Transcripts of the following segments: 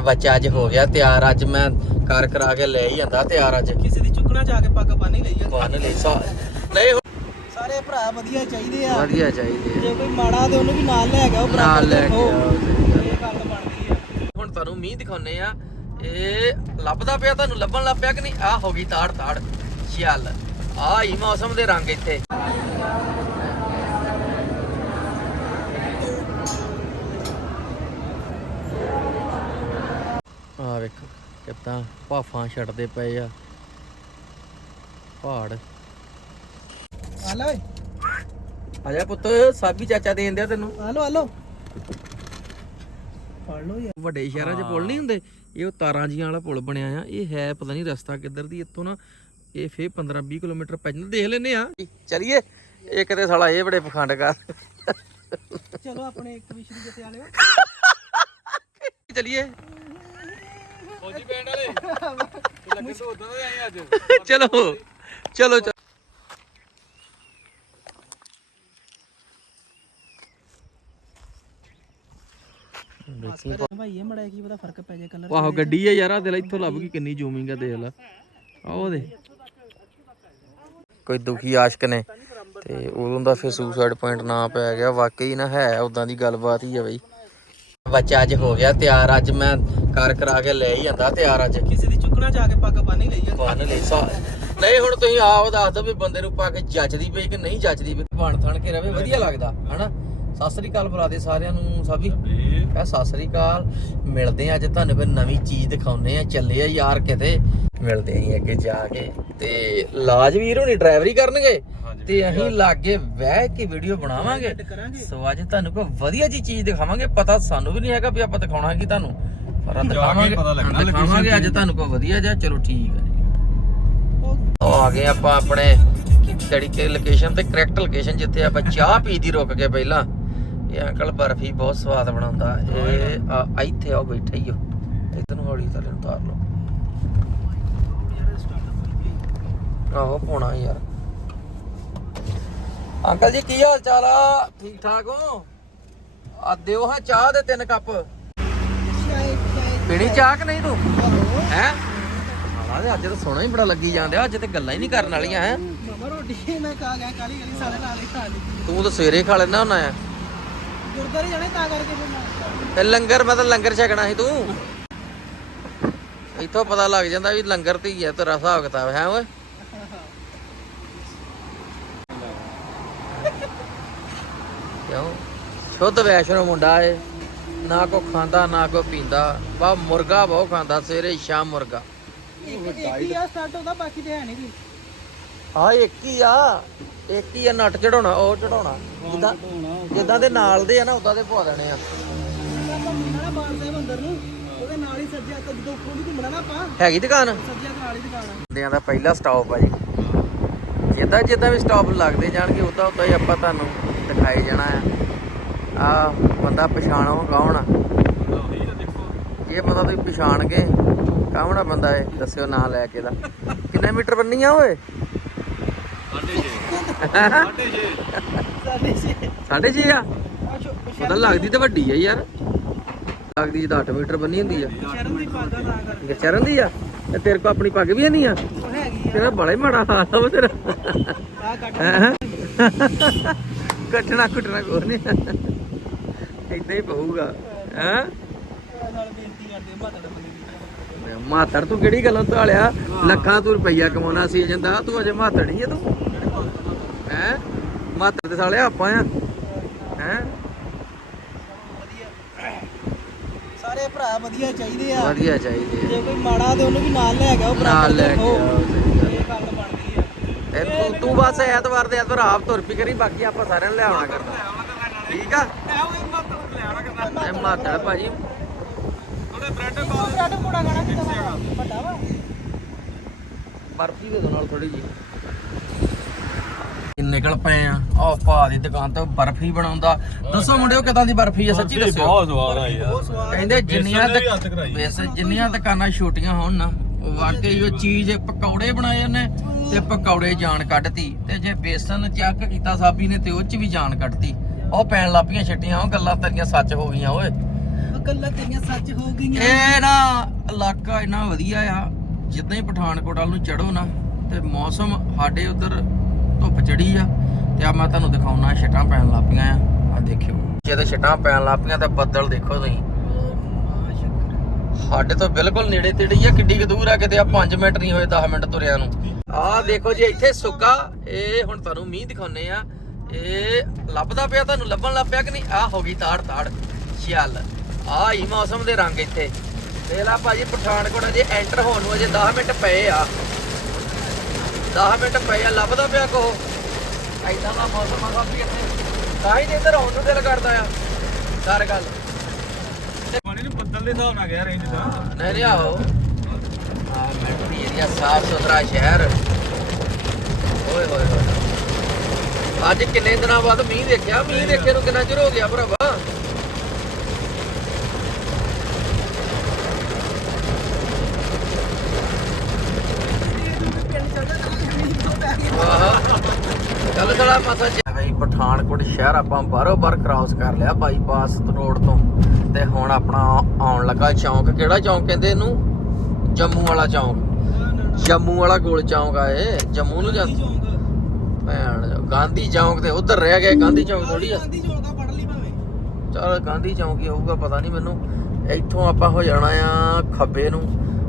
ਬੱਚਾ ਅੱਜ ਹੋ ਗਿਆ ਤਿਆਰ ਅੱਜ ਮੈਂ ਕਰ ਕਰਾ ਕੇ ਲੈ ਹੀ ਜਾਂਦਾ ਤਿਆਰ ਅੱਜ। ਕਿਸੇ ਦੀ ਚੁੱਕਣਾ ਜਾ ਕੇ ਪੱਗ ਬੰਨ ਹੀ ਲਈ ਆ ਬੰਨ ਲਈ ਸਾ ਨਹੀਂ ਸਾਰੇ ਭਰਾ ਵਧੀਆ ਚਾਹੀਦੇ ਆ। ਵਧੀਆ ਚਾਹੀਦੇ ਜੇ ਕੋਈ ਮਾੜਾ ਤੇ ਉਹਨੂੰ ਵੀ ਨਾਲ ਲੈ ਗਿਆ ਉਹ। ਨਾਲ ਲੈ ਕੇ ਆਓ ਇਹ ਗੱਲ ਬਣਦੀ ਆ। ਹੁਣ ਤੁਹਾਨੂੰ ਮੀਂਹ ਦਿਖਾਉਨੇ ਆ ਇਹ ਲੱਭਦਾ ਪਿਆ ਤੁਹਾਨੂੰ ਲੱਭਣ ਲੱਗ ਪਿਆ ਕਿ ਨਹੀਂ? ਆ ਹੋ ਗਈ ਤਾੜ ਤਾੜ ਚੱਲ ਆ ਹੀ ਮੌਸਮ ਦੇ ਰੰਗ ਇੱਥੇ। ਵੇਖੋ ਕਿੱਦਾਂ ਭਾਫਾਂ ਛੱਡਦੇ ਪਏ ਆ। ਪਹਾੜ। ਹਲੋ ਆ ਜਾ ਪੁੱਤ ਸਾਬੀ ਚਾਚਾ ਦੇਣ ਦਿਆ ਤੈਨੂੰ। ਹਲੋ ਹਲੋ ਫੜ ਲੋ ਯਾਰ। ਵੱਡੇ ਸ਼ਹਿਰਾਂ 'ਚ ਪੁਲ ਨਹੀਂ ਹੁੰਦੇ? ਇਹ ਉਹ ਤਾਰਾਂ ਜੀਆਂ ਵਾਲਾ ਪੁਲ ਬਣਿਆ ਆ। ਇਹ ਹੈ ਪਤਾ ਨਹੀਂ ਰਸਤਾ ਕਿੱਧਰ ਦੀ ਇੱਥੋਂ ਨਾ ਇਹ ਫੇਰ 15 20 ਕਿਲੋਮੀਟਰ ਪੈ ਜਾਂਦਾ ਦੇਖ ਲੈਨੇ ਆ। ਚਲਿਏ ਇਹ ਕਿਤੇ ਸਾਲਾ ਇਹ ਬੜੇ ਪਖੰਡ ਕਰ। ਚਲੋ ਆਪਣੇ ਇੱਕ ਵਿਸ਼ਰੀ ਜਤੇ ਵਾਲਿਓ ਚਲਿਏ। ਫੌਜੀ ਬੈਂਡ ਵਾਲੇ। ਲੱਗੇ ਤੋਂ ਉਦਾਂ ਦੇ ਆਏ ਅੱਜ। ਚਲੋ ਚਲੋ ਚਲੋ। ਭਾਈ ਇਹ ਮੜਾ ਕੀ ਪਤਾ ਫ਼ਰਕ ਪੈ ਜਾਏ ਕਲਰ ਆਹੋ ਗੱਡੀ ਆ ਯਾਰ ਆ ਦਿਲ ਇੱਥੋਂ ਲੱਭ ਗਈ ਕਿੰਨੀ ਜ਼ੂਮਿੰਗ ਆ ਦੇਖ ਲੈ। ਆਹ ਦੇ ਕੋਈ ਦੁਖੀ ਆਸ਼ਕ ਨੇ। ਤੇ ਉਦੋਂ ਦਾ ਫਿਰ ਸੁਸਾਈਡ ਪੁਆਇੰਟ ਨਾ ਪੈ ਗਿਆ। ਵਾਕਈ ਨਾ ਹੈ ਉਦਾਂ ਦੀ ਗੱਲਬਾਤ ਹੀ ਆ ਬਈ। ਬੱਚਾ ਅੱਜ ਹੋ ਗਿਆ ਤਿਆਰ ਅੱਜ ਮੈਂ ਕਰ ਕਰਾ ਕੇ ਲੈ ਹੀ ਜਾਂਦਾ ਤਿਆਰ ਅੱਜ। ਕਿਸੇ ਦੀ ਚੁੱਕਣਾ ਜਾ ਕੇ ਪੱਗ ਬੰਨ ਹੀ ਲਈ ਆ ਬੰਨ ਲਈ ਸਾ ਨਹੀਂ ਹੁਣ ਤੁਸੀਂ ਆਪ ਦੱਸ ਦਿਓ ਵੀ ਬੰਦੇ ਨੂੰ ਪਾ ਕੇ ਜੱਜਦੀ ਪਈ ਕਿ ਨਹੀਂ ਜੱਜਦੀ ਪਈ। ਬਣ ਥਣ ਕੇ ਰਵੇ ਵਧੀਆ ਲੱਗਦਾ ਹਨਾ? ਸਤਿ ਸ੍ਰੀ ਅਕਾਲ ਬੁਲਾ ਦੇ ਸਾਰਿਆਂ ਨੂੰ ਸਾਬੀ ਕਹ ਸਤਿ ਸ੍ਰੀ ਅਕਾਲ। ਮਿਲਦੇ ਆ ਅੱਜ ਤੁਹਾਨੂੰ ਕੋਈ ਨਵੀਂ ਚੀਜ਼ ਦਿਖਾਉਨੇ ਆ। ਚੱਲੇ ਆ ਯਾਰ ਕਿਤੇ। ਮਿਲਦੇ ਆਂ ਅੱਗੇ ਜਾ ਕੇ। ਤੇ ਲਾਜਵੀਰ ਹੋਣੀ ਡਰਾਈਵਰੀ ਕਰਨਗੇ? ਤੇ ਅਸੀਂ ਲਾਗੇ ਬਹਿ ਕੇ ਵੀਡੀਓ ਬਣਾਵਾਂਗੇ। ਸੋ ਅੱਜ ਤੁਹਾਨੂੰ ਕੋਈ ਵਧੀਆ ਜੀ ਚੀਜ਼ ਦਿਖਾਵਾਂਗੇ। ਪਤਾ ਸਾਨੂੰ ਵੀ ਨਹੀਂ ਹੈਗਾ ਵੀ ਆਪਾਂ ਦਿਖਾਉਣਾ ਕੀ ਤੁਹਾਨੂੰ। ਪਰ ਦਿਖਾਵਾਂਗੇ। ਪਤਾ ਲੱਗਣਾ ਦਿਖਾਵਾਂਗੇ। ਅੱਜ ਤੁਹਾਨੂੰ ਕੋਈ ਵਧੀਆ ਜਿਹਾ। ਚਲੋ ਠੀਕ ਹੈ ਆ ਗਏ ਆਪਾਂ ਆਪਣੇ ਕਿਹੜੀ ਕਿ ਲੋਕੇਸ਼ਨ ਤੇ ਕਰੈਕਟ ਲੋਕੇਸ਼ਨ ਜਿੱਥੇ ਆਪਾਂ ਚਾਹ ਪੀ ਦੀ ਰੁਕ ਕੇ ਪਹਿਲਾਂ। ਇਹ ਅੰਕਲ ਬਰਫੀ ਬਹੁਤ ਸਵਾਦ ਬਣਾਉਂਦਾ। ਇਹ ਇੱਥੇ ਆ ਬੈਠਾ ਹੀ ਹੋ ਇਤਨ ਹੌਲੀ ਥੱਲੇ ਨੂੰ ਉਤਾਰ ਲਓ। ਆਹੋ ਪੋਣਾ ਯਾਰ। ਅੰਕਲ ਜੀ ਕੀ ਹਾਲ ਚਾਲ ਆ? ਠੀਕ ਠਾਕ ਹੋ? ਆ ਦਿਓ ਹਾਂ ਚਾਹ ਦੇ ਤਿੰਨ ਕੱਪ। ਪੀਣੀ ਚਾਹ ਕਿ ਨਹੀਂ ਤੂੰ? ਹੈ? ਤੇ ਅੱਜ ਤਾਂ ਸੋਹਣਾ ਹੀ ਬੜਾ ਲੱਗੀ ਜਾਂਦੇ ਅੱਜ ਤੇ ਗੱਲਾਂ ਹੀ ਨਹੀਂ ਕਰਨ ਵਾਲੀਆਂ ਹੈ? ਮਮਾ ਰੋਟੀ ਮੈਂ ਕਾ ਗਿਆ ਕਾਲੀ ਕਾਲੀ ਸਾਰੇ ਨਾਲ ਹੀ ਖਾ ਲਈ। ਤੂੰ ਤਾਂ ਸਵੇਰੇ ਖਾ ਲੈਣਾ ਹੁੰਨਾ ਆ। ਗੁਰਦਾਰੇ ਜਾਣੇ ਤਾਂ ਕਰਕੇ ਤੇ ਲੰਗਰ ਮਤਲਬ ਲੰਗਰ ਛਕਣਾ ਸੀ ਤੂੰ। ਇੱਥੋਂ ਪਤਾ ਲੱਗ ਜਾਂਦਾ ਵੀ ਲੰਗਰ ਤੇ ਹੀ ਹੈ ਤੇਰਾ ਹਿਸਾਬ ਕਿਤਾਬ ਹੈ ਓਏ? ਕਿਉਂ? ਸ਼ੁੱਧ ਵੈਸ਼ਨੋ ਮੁੰਡਾ ਏ। ਨਾ ਕੋ ਖਾਂਦਾ ਨਾ ਕੋ ਪੀਂਦਾ। ਬਾ ਮੁਰਗਾ ਬਹੁਤ ਖਾਂਦਾ ਸਵੇਰੇ ਸ਼ਾਮ ਮੁਰਗਾ। ਇੱਕ ਇੱਕ ਹੀ ਆ ਸਟਾਰਟ ਹੁੰਦਾ ਬਾਕੀ ਤੇ ਹੈ ਨਹੀਂ ਕੋਈ। ਆ ਇੱਕ ਹੀ ਆ। ਇੱਕ ਹੀ ਆ ਨਟ ਚੜਾਉਣਾ ਉਹ ਚੜਾਉਣਾ ਜਿੱਦਾਂ ਜਿੱਦਾਂ ਦੇ ਨਾਲ ਦੇ ਆ ਨਾ ਉਦਾਂ ਦੇ ਪਵਾ ਦੇਣੇ ਆ। ਆਪਾਂ ਮੁੰਡਾ ਨਾ ਬਾਲ ਸਾਹਿਬ ਅੰਦਰ ਨੂੰ। ਉਹਦੇ ਨਾਲ ਹੀ ਸੱਜਿਆ ਤੇ ਜਦੋਂ ਉੱਪਰੋਂ ਦੀ ਘੁੰਮਣਾ ਨਾ ਆਪਾਂ। ਹੈਗੀ ਦੁਕਾਨ? ਸੱਜਿਆ ਤੇ ਨਾਲ ਹੀ ਦੁਕਾਨ ਆ। ਬੰਦਿਆਂ ਦਾ ਪਹਿਲਾ ਸਟਾਪ ਆ ਜੀ। ਜਿੱਦਾਂ ਜਿੱਦਾਂ ਵੀ ਸਟਾਪ ਲੱਗਦੇ ਜਾਣਗੇ ਉਦਾਂ ਉਦਾਂ ਹੀ ਆਪਾਂ ਤੁਹਾਨੂੰ ਦਿਖਾਈ ਜਾਣਾ ਆ ਆ ਬੰਦਾ ਪਛਾਣੋ ਕੌਣ ਆ? ਇਹ ਪਤਾ ਤੁਸੀਂ ਪਛਾਣ ਕੇ ਕੌਣ ਆ ਬੰਦਾ ਇਹ? ਦੱਸਿਓ ਨਾਂ ਲੈ ਕੇ ਦਾ। ਕਿੰਨੇ ਮੀਟਰ ਬੰਨੀ ਆ ਓਏ? ਸਾਡੇ ਸੀ ਸਾਢੇ ਛੇ ਆ। ਆ ਸ਼ੋ ਪਤਾ ਲੱਗਦੀ ਤਾਂ ਵੱਡੀ ਆ ਯਾਰ। ਲੱਗਦੀ ਜਿੱਦਾਂ 8 ਮੀਟਰ ਬੰਨੀ ਹੁੰਦੀ ਆ। ਸ਼ਰਮ ਦੀ ਪੱਗ ਆ ਤਾਂ ਕਰਕੇ ਗਚਰਨ ਦੀ ਆ? ਤੇ ਤੇਰੇ ਕੋ ਆਪਣੀ ਪੱਗ ਵੀ ਨਹੀਂ ਆ? ਤੇਰਾ ਬੜਾ ਹੀ ਮਾੜਾ ਹਾਲ ਆ ਤੇਰਾ। ਆ ਕੱਟ ਹੈਂ? ਕੱਟਣਾ ਕੁੱਟਣਾ ਕੋਈ ਨਹੀਂ। ਏਦਾਂ ਹੀ ਪਊਗਾ। ਹੈ? ਮਾਤੜ ਤੂੰ ਕਿਹੜੀ ਗੱਲੋਂ ਧਾਲਿਆ? ਲੱਖਾਂ ਤੂੰ ਰੁਪਈਆ ਕਮਾਉਣਾ ਸੀ ਜਾਂਦਾ। ਤੂੰ ਅਜੇ ਮਾਤੜ ਹੀ ਆ ਤੂੰ। ਹੈ? ਮਾਤੜ ਦੇ ਸਾਲਿਆ ਆਪਾਂ ਆ। ਹੈ? ਸਾਰੇ ਭਰਾ ਵਧੀਆ ਚਾਹੀਦੇ ਆ। ਵਧੀਆ ਚਾਹੀਦੇ ਜੇ ਕੋਈ ਮਾੜਾ ਤੇ ਉਹਨੂੰ ਵੀ ਨਾਲ ਲੈ ਗਿਆ ਉਹ ਆ ਨਾਲ ਲੈ ਕੇ ਦੇਖੋ। ਆਓ ਸਹੀ ਗੱਲ। ਇਹ ਗੱਲ ਬਣਦੀ ਆ ਤੇ ਤੂੰ ਤੂੰ ਬਸ ਐਤਵਾਰ ਦੇ ਐਤਵਾਰ ਆਪ ਤੁਰ ਪੀ ਕਰੀ ਬਾਕੀ ਆਪਾਂ ਸਾਰਿਆਂ ਨੂੰ ਲਿਆਉਣਾ ਕਰਨਾ। ਠੀਕ ਆ? ਇਹ ਮਾਤੜ ਭਾਜੀ। ਉਹਦੇ ਬ੍ਰੈਡ ਉਹ ਬ੍ਰੈਡ ਪਕੌੜਾ ਖਾਣਾ ਕਿੱਦਾਂ ਵੱਡਾ ਵਾ ਬਰਫੀ ਦੇ ਦੋ ਨਾਲ ਥੋੜੀ ਜੀ ਨਿਕਲ ਪਏ ਆ। ਆਹ ਭਾ ਦੀ ਦੁਕਾਨ ਤੋਂ ਬਰਫੀ ਬਣਾਉਂਦਾ। ਦੱਸੋ ਮੁੰਡਿਓ ਕਿਦਾਂ ਦੀ ਬਰਫੀ ਆ? ਸੱਚੀ ਦੱਸਿਓ ਬਹੁਤ ਸਵਾਦ ਆ। ਯਾਰ ਕਹਿੰਦੇ ਜਿੰਨੀਆਂ। ਵੈਸੇ ਜਿੰਨੀਆਂ ਦੁਕਾਨਾਂ ਛੋਟੀਆਂ ਹੋਣ ਨਾ ਵਾਕਈ ਉਹ ਚੀਜ਼ ਪਕੌੜੇ ਬਣਾਏ ਉਹਨੇ। ਤੇ ਪਕੌੜੇ ਜਾਨ ਕੱਢਤੀ ਤੇ ਜੇ ਬੇਸਨ ਚੱਕ ਕੀਤਾ ਸਾਬੀ ਨੇ ਤੇ ਉਹ ਚ ਵੀ ਜਾਨ ਕੱਢਤੀ। ਉਹ ਪੈਣ ਲੱਪੀਆਂ ਛੱਟੀਆਂ ਉਹ ਗੱਲਾਂ ਤੇਰੀਆਂ ਸੱਚ ਹੋ ਗਈਆਂ ਓਏ। ਗੱਲਾਂ ਤੇਰੀਆਂ ਸੱਚ ਹੋ ਗਈਆਂ। ਇਹ ਨਾ ਇਲਾਕਾ ਇੰਨਾ ਵਧੀਆ ਆ ਜਿੱਦਾਂ ਹੀ ਪਠਾਨਕੋਟ ਵੱਲ ਨੂੰ ਚੜੋ ਨਾ ਤੇ ਮੌਸਮ ਸਾਡੇ ਉਧਰ ਧੁੱਪ ਚੜੀ ਆ ਤੇ ਆ ਮੈਂ ਤੁਹਾਨੂੰ ਦਿਖਾਉਣਾ ਛਟਾਂ ਪੈਣ ਲੱਪੀਆਂ ਆ ਆ ਦੇਖਿਓ। ਜਦੋਂ ਛਟਾਂ ਪੈਣ ਲੱਪੀਆਂ ਤਾਂ ਬੱਦਲ ਦੇਖੋ ਤੁਸੀਂ। ਸਾਡੇ ਤੋਂ ਬਿਲਕੁਲ ਨੇੜੇ ਤੇੜੇ ਹੀ ਆ ਕਿੱਡੀ ਕੁ ਦੂਰ ਆ ਕਿਤੇ ਆ 5 ਮਿੰਟ ਨਹੀਂ ਹੋਏ 10 ਮਿੰਟ ਤੁਰਿਆਂ ਨੂੰ। ਆਹ ਦੇਖੋ ਜੀ ਇੱਥੇ ਸੁੱਕਾ ਇਹ ਹੁਣ ਤੁਹਾਨੂੰ ਮੀਂਹ ਦਿਖਾਉਨੇ ਆ ਇਹ ਲੱਭਦਾ ਪਿਆ ਤੁਹਾਨੂੰ ਲੱਭਣ ਲੱਗ ਪਿਆ ਕਿ ਨਹੀਂ? ਆ ਹੋ ਗਈ ਤਾੜ ਤਾੜ ਚੱਲ ਆ ਹੀ ਮੌਸਮ ਦੇ ਰੰਗ ਇੱਥੇ। ਦੇਖ ਲਾ ਭਾਜੀ ਪਠਾਨਕੋਟ ਅਜੇ ਐਂਟਰ ਹੋਣ ਨੂੰ ਅਜੇ 10 ਮਿੰਟ ਪਏ ਆ। 10 ਮਿੰਟ ਪਏ ਆ ਲੱਭਦਾ ਪਿਆ ਕੋ। ਐਦਾਂ ਦਾ ਮੌਸਮ ਆ ਕਾਫੀ ਇੱਥੇ। ਤਾਂ ਹੀ ਇੱਧਰ ਆਉਣ ਨੂੰ ਦਿਲ ਕਰਦਾ ਆ। ਕਰ ਗੱਲ। ਪਾਣੀ ਨੂੰ ਬੱਦਲ ਦੇ ਹਿਸਾਬ ਨਾਲ ਗਿਆ ਰੇਂਜ ਦਾ। ਨਹੀਂ ਨਹੀਂ ਆਓ ਆ ਏਰੀਆ ਸਾਫ਼ ਸੁਥਰਾ ਸ਼ਹਿਰ। ਓਏ ਹੋਏ ਹੋਏ ਅੱਜ ਕਿੰਨੇ ਦਿਨਾਂ ਬਾਅਦ ਮੀਂਹ ਦੇਖਿਆ ਮੀਂਹ ਦੇਖੇ ਨੂੰ ਕਿੰਨਾ ਚਿਰ ਹੋ ਗਿਆ ਭਰਾਵਾ? ਚੱਲ ਥੋੜਾ ਮਸਾ ਜੀ ਬਈ ਪਠਾਨਕੋਟ ਸ਼ਹਿਰ ਆਪਾਂ ਬਾਰੋ ਬਾਰ ਕ੍ਰਾਸ ਕਰ ਲਿਆ ਬਾਈਪਾਸ ਰੋਡ ਤੋਂ। ਤੇ ਹੁਣ ਆਪਣਾ ਆਉਣ ਲੱਗਾ ਚੌਂਕ। ਕਿਹੜਾ ਚੌਂਕ ਕਹਿੰਦੇ ਇਹਨੂੰ? ਜੰਮੂ ਵਾਲਾ ਚੌਂਕ। ਜੰਮੂ ਵਾਲਾ ਗੋਲ ਚੌਂਕ ਆ ਇਹ। ਜੰਮੂ ਨੂੰ ਜਾਂ ਭੈਣ ਗਾਂਧੀ ਚੌਂਕ ਤੇ ਉਧਰ ਰਹਿ ਗਿਆ। ਗਾਂਧੀ ਚੌਂਕ ਥੋੜੀ ਆ। ਗਾਂਧੀ ਚੌਂਕ ਆ ਪੜ ਲਈ ਭਾਵੇਂ। ਚਲ ਗਾਂਧੀ ਚੌਂਕ ਹੀ ਹੋਊਗਾ ਪਤਾ ਨਹੀਂ ਮੈਨੂੰ। ਇੱਥੋਂ ਆਪਾਂ ਹੋ ਜਾਣਾ ਆ ਖੱਬੇ ਨੂੰ।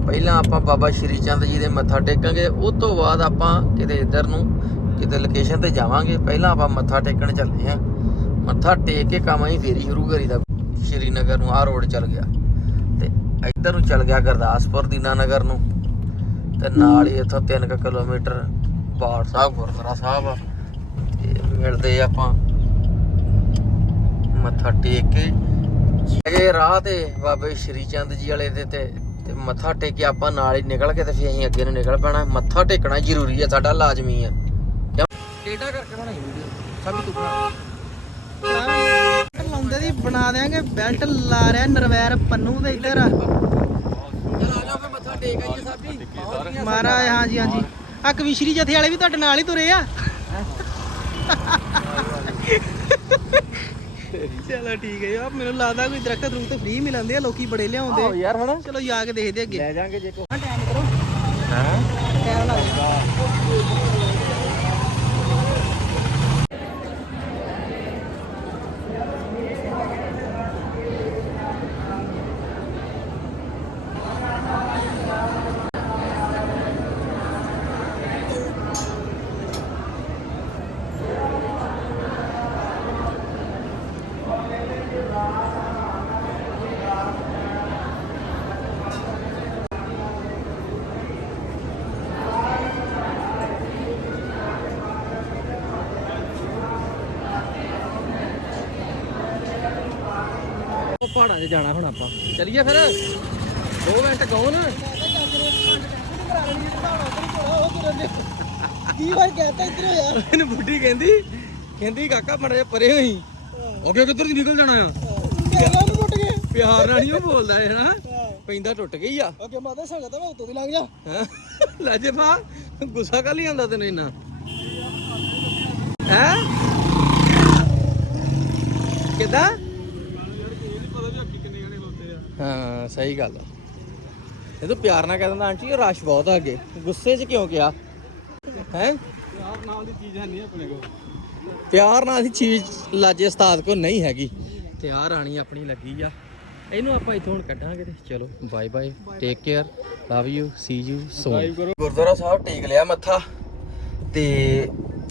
ਪਹਿਲਾਂ ਆਪਾਂ ਬਾਬਾ ਸ਼੍ਰੀ ਚੰਦ ਜੀ ਦੇ ਮੱਥਾ ਟੇਕਾਂਗੇ। ਉਸ ਤੋਂ ਬਾਅਦ ਆਪਾਂ ਕਿਤੇ ਇੱਧਰ ਨੂੰ ਕਿਤੇ ਲੋਕੇਸ਼ਨ ਤੇ ਜਾਵਾਂਗੇ। ਪਹਿਲਾਂ ਆਪਾਂ ਮੱਥਾ ਟੇਕਣ ਚੱਲੇ ਆ। ਮੱਥਾ ਟੇਕ ਕੇ ਕੰਮ ਹੀ ਫੇਰੀ ਸ਼ੁਰੂ ਕਰੀਦਾ। ਸ਼੍ਰੀਨਗਰ ਨੂੰ ਆਹ ਰੋਡ ਚੱਲ ਗਿਆ। ਇੱਧਰ ਨੂੰ ਚੱਲ ਗਿਆ ਗੁਰਦਾਸਪੁਰ ਦੀਨਾਨਗਰ ਨੂੰ। ਤੇ ਨਾਲ ਹੀ ਇੱਥੋਂ 3 ਕਿਲੋਮੀਟਰ ਬਾੜ ਸਾਹਿਬ, ਗੁਰਦੁਆਰਾ ਸਾਹਿਬ ਆ। ਤੇ ਮਿਲਦੇ ਆਪਾਂ ਮੱਥਾ ਟੇਕ ਕੇ। ਹੈਗੇ ਰਾਹ ਤੇ ਬਾਬੇ ਸ਼੍ਰੀ ਚੰਦ ਜੀ ਵਾਲੇ ਦੇ ਤੇ ਤੇ ਮੱਥਾ ਟੇਕ ਕੇ ਆਪਾਂ ਨਾਲ ਹੀ ਨਿਕਲ ਕੇ ਤੇ ਫਿਰ ਅਸੀਂ ਅੱਗੇ ਨੂੰ ਨਿਕਲ ਪੈਣਾ। ਮੱਥਾ ਟੇਕਣਾ ਜ਼ਰੂਰੀ ਹੈ ਸਾਡਾ ਲਾਜ਼ਮੀ ਹੈ ਕਿਉਂ ਟੇਡਾ ਕਰਕੇ ਬਣਾਈ ਵੀਡੀਓ? ਸਭ ਤੂੰ ਬਣਾ ਲਾਉਂਦੇ ਦੀ ਬਣਾ ਦੇਾਂਗੇ ਬੈਲਟ ਲਾ ਰਿਆ ਨਰਵੈਰ ਪੰਨੂ ਦੇ ਇੱਧਰ। ਚਲ ਆ ਜਾਓ ਫੇ ਮੱਥਾ ਟੇਕ ਆਈਏ ਸਾਬੀ ਮਹਾਰਾਜ ਹਾਂਜੀ ਹਾਂਜੀ। ਆ ਕਵਿਸ਼ਰੀ ਜਥੇ ਵਾਲੇ ਵੀ ਤੁਹਾਡੇ ਨਾਲ ਹੀ ਤੁਰੇ ਆ। ਚਲੋ ਠੀਕ ਹੈ ਆ ਮੈਨੂੰ ਲੱਗਦਾ ਕੋਈ ਦਰਖਤ ਦਰੂਖ ਤੇ ਫ੍ਰੀ ਮਿਲਣਦੇ ਆ ਲੋਕੀ ਬੜੇ ਲਿਆਉਂਦੇ। ਆਓ ਯਾਰ ਹਨਾ? ਚਲੋ ਜਾ ਕੇ ਦੇਖਦੇ ਅੱਗੇ। ਲੈ ਜਾਾਂਗੇ ਜੇ ਕੋ ਟਾਈਮ ਕਰੋ। ਹਾਂ? ਟਾਈਮ ਲੱਗ ਉਹ ਪਹਾੜਾਂ 'ਚ ਜਾਣਾ ਹੁਣ ਆਪਾਂ। ਚਲੀਏ ਫਿਰ? 2 ਮਿੰਟ ਕਹੋ ਨਾ ਕੀ ਵਾਰ ਕਹਤਾ ਇੱਧਰ ਹੋਇਆ ਇਹਨੂੰ ਬੁੱਢੀ ਕਹਿੰਦੀ ਕਹਿੰਦੀ ਕਾਕਾ ਮੜਾ ਜਿਹਾ ਪਰੇ ਹੋਈ। ਓਕੇ ਕਿੱਧਰ ਦੀ ਨਿਕਲ ਜਾਣਾ ਆ? ਕਿਹੜਾ ਨੂੰ ਟੁੱਟ ਗਏ? ਪਿਆਰ ਨਾਲ ਨਹੀਂ ਉਹ ਬੋਲਦਾ ਹੈ। ਨਾ ਪੈਂਦਾ ਟੁੱਟ ਗਈ ਆ। ਓਕੇ ਮਾਤਾ ਸੰਗਤ ਮੈਂ ਉੱਤੋਂ ਦੀ ਲੰਘ ਜਾ। ਹੈਂ? ਲੈ ਜੇ ਭਾ ਗੁੱਸਾ ਕਰ ਲਈ ਆਉਂਦਾ ਤੈਨੂੰ ਇੰਨਾ। ਹੈ? ਕਿਦਾਂ? ਹਾਂ, ਸਹੀ ਗੱਲ ਆ। ਇਹ ਤਾਂ ਪਿਆਰ ਨਾਲ ਕਹਿ ਦਿੰਦਾ, ਆਂਟੀ, ਇਹ ਰਸ਼ ਬਹੁਤ ਆ ਅੱਗੇ। ਗੁੱਸੇ 'ਚ ਕਿਉਂ ਕਿਹਾ? ਹੈ? ਯਾਰ ਨਾਲ ਦੀ ਚੀਜ਼ ਹੈ ਨਹੀਂ ਆਪਣੇ ਕੋਲ ਪਿਆਰ ਨਾਲ ਦੀ ਚੀਜ਼ ਲਾਜੇ ਉਸਤਾਦ ਕੋ ਨਹੀਂ ਹੈਗੀ। ਤੇ ਆ ਰਾਣੀ ਆਪਣੀ ਲੱਗੀ ਆ। ਇਹਨੂੰ ਆਪਾਂ ਇੱਥੋਂ ਹੁਣ ਕੱਢਾਂਗੇ ਤੇ ਚਲੋ bye bye take care love you see you soon Gurdwara Sahib ਟੇਕ ਲਿਆ ਮੱਥਾ। ਤੇ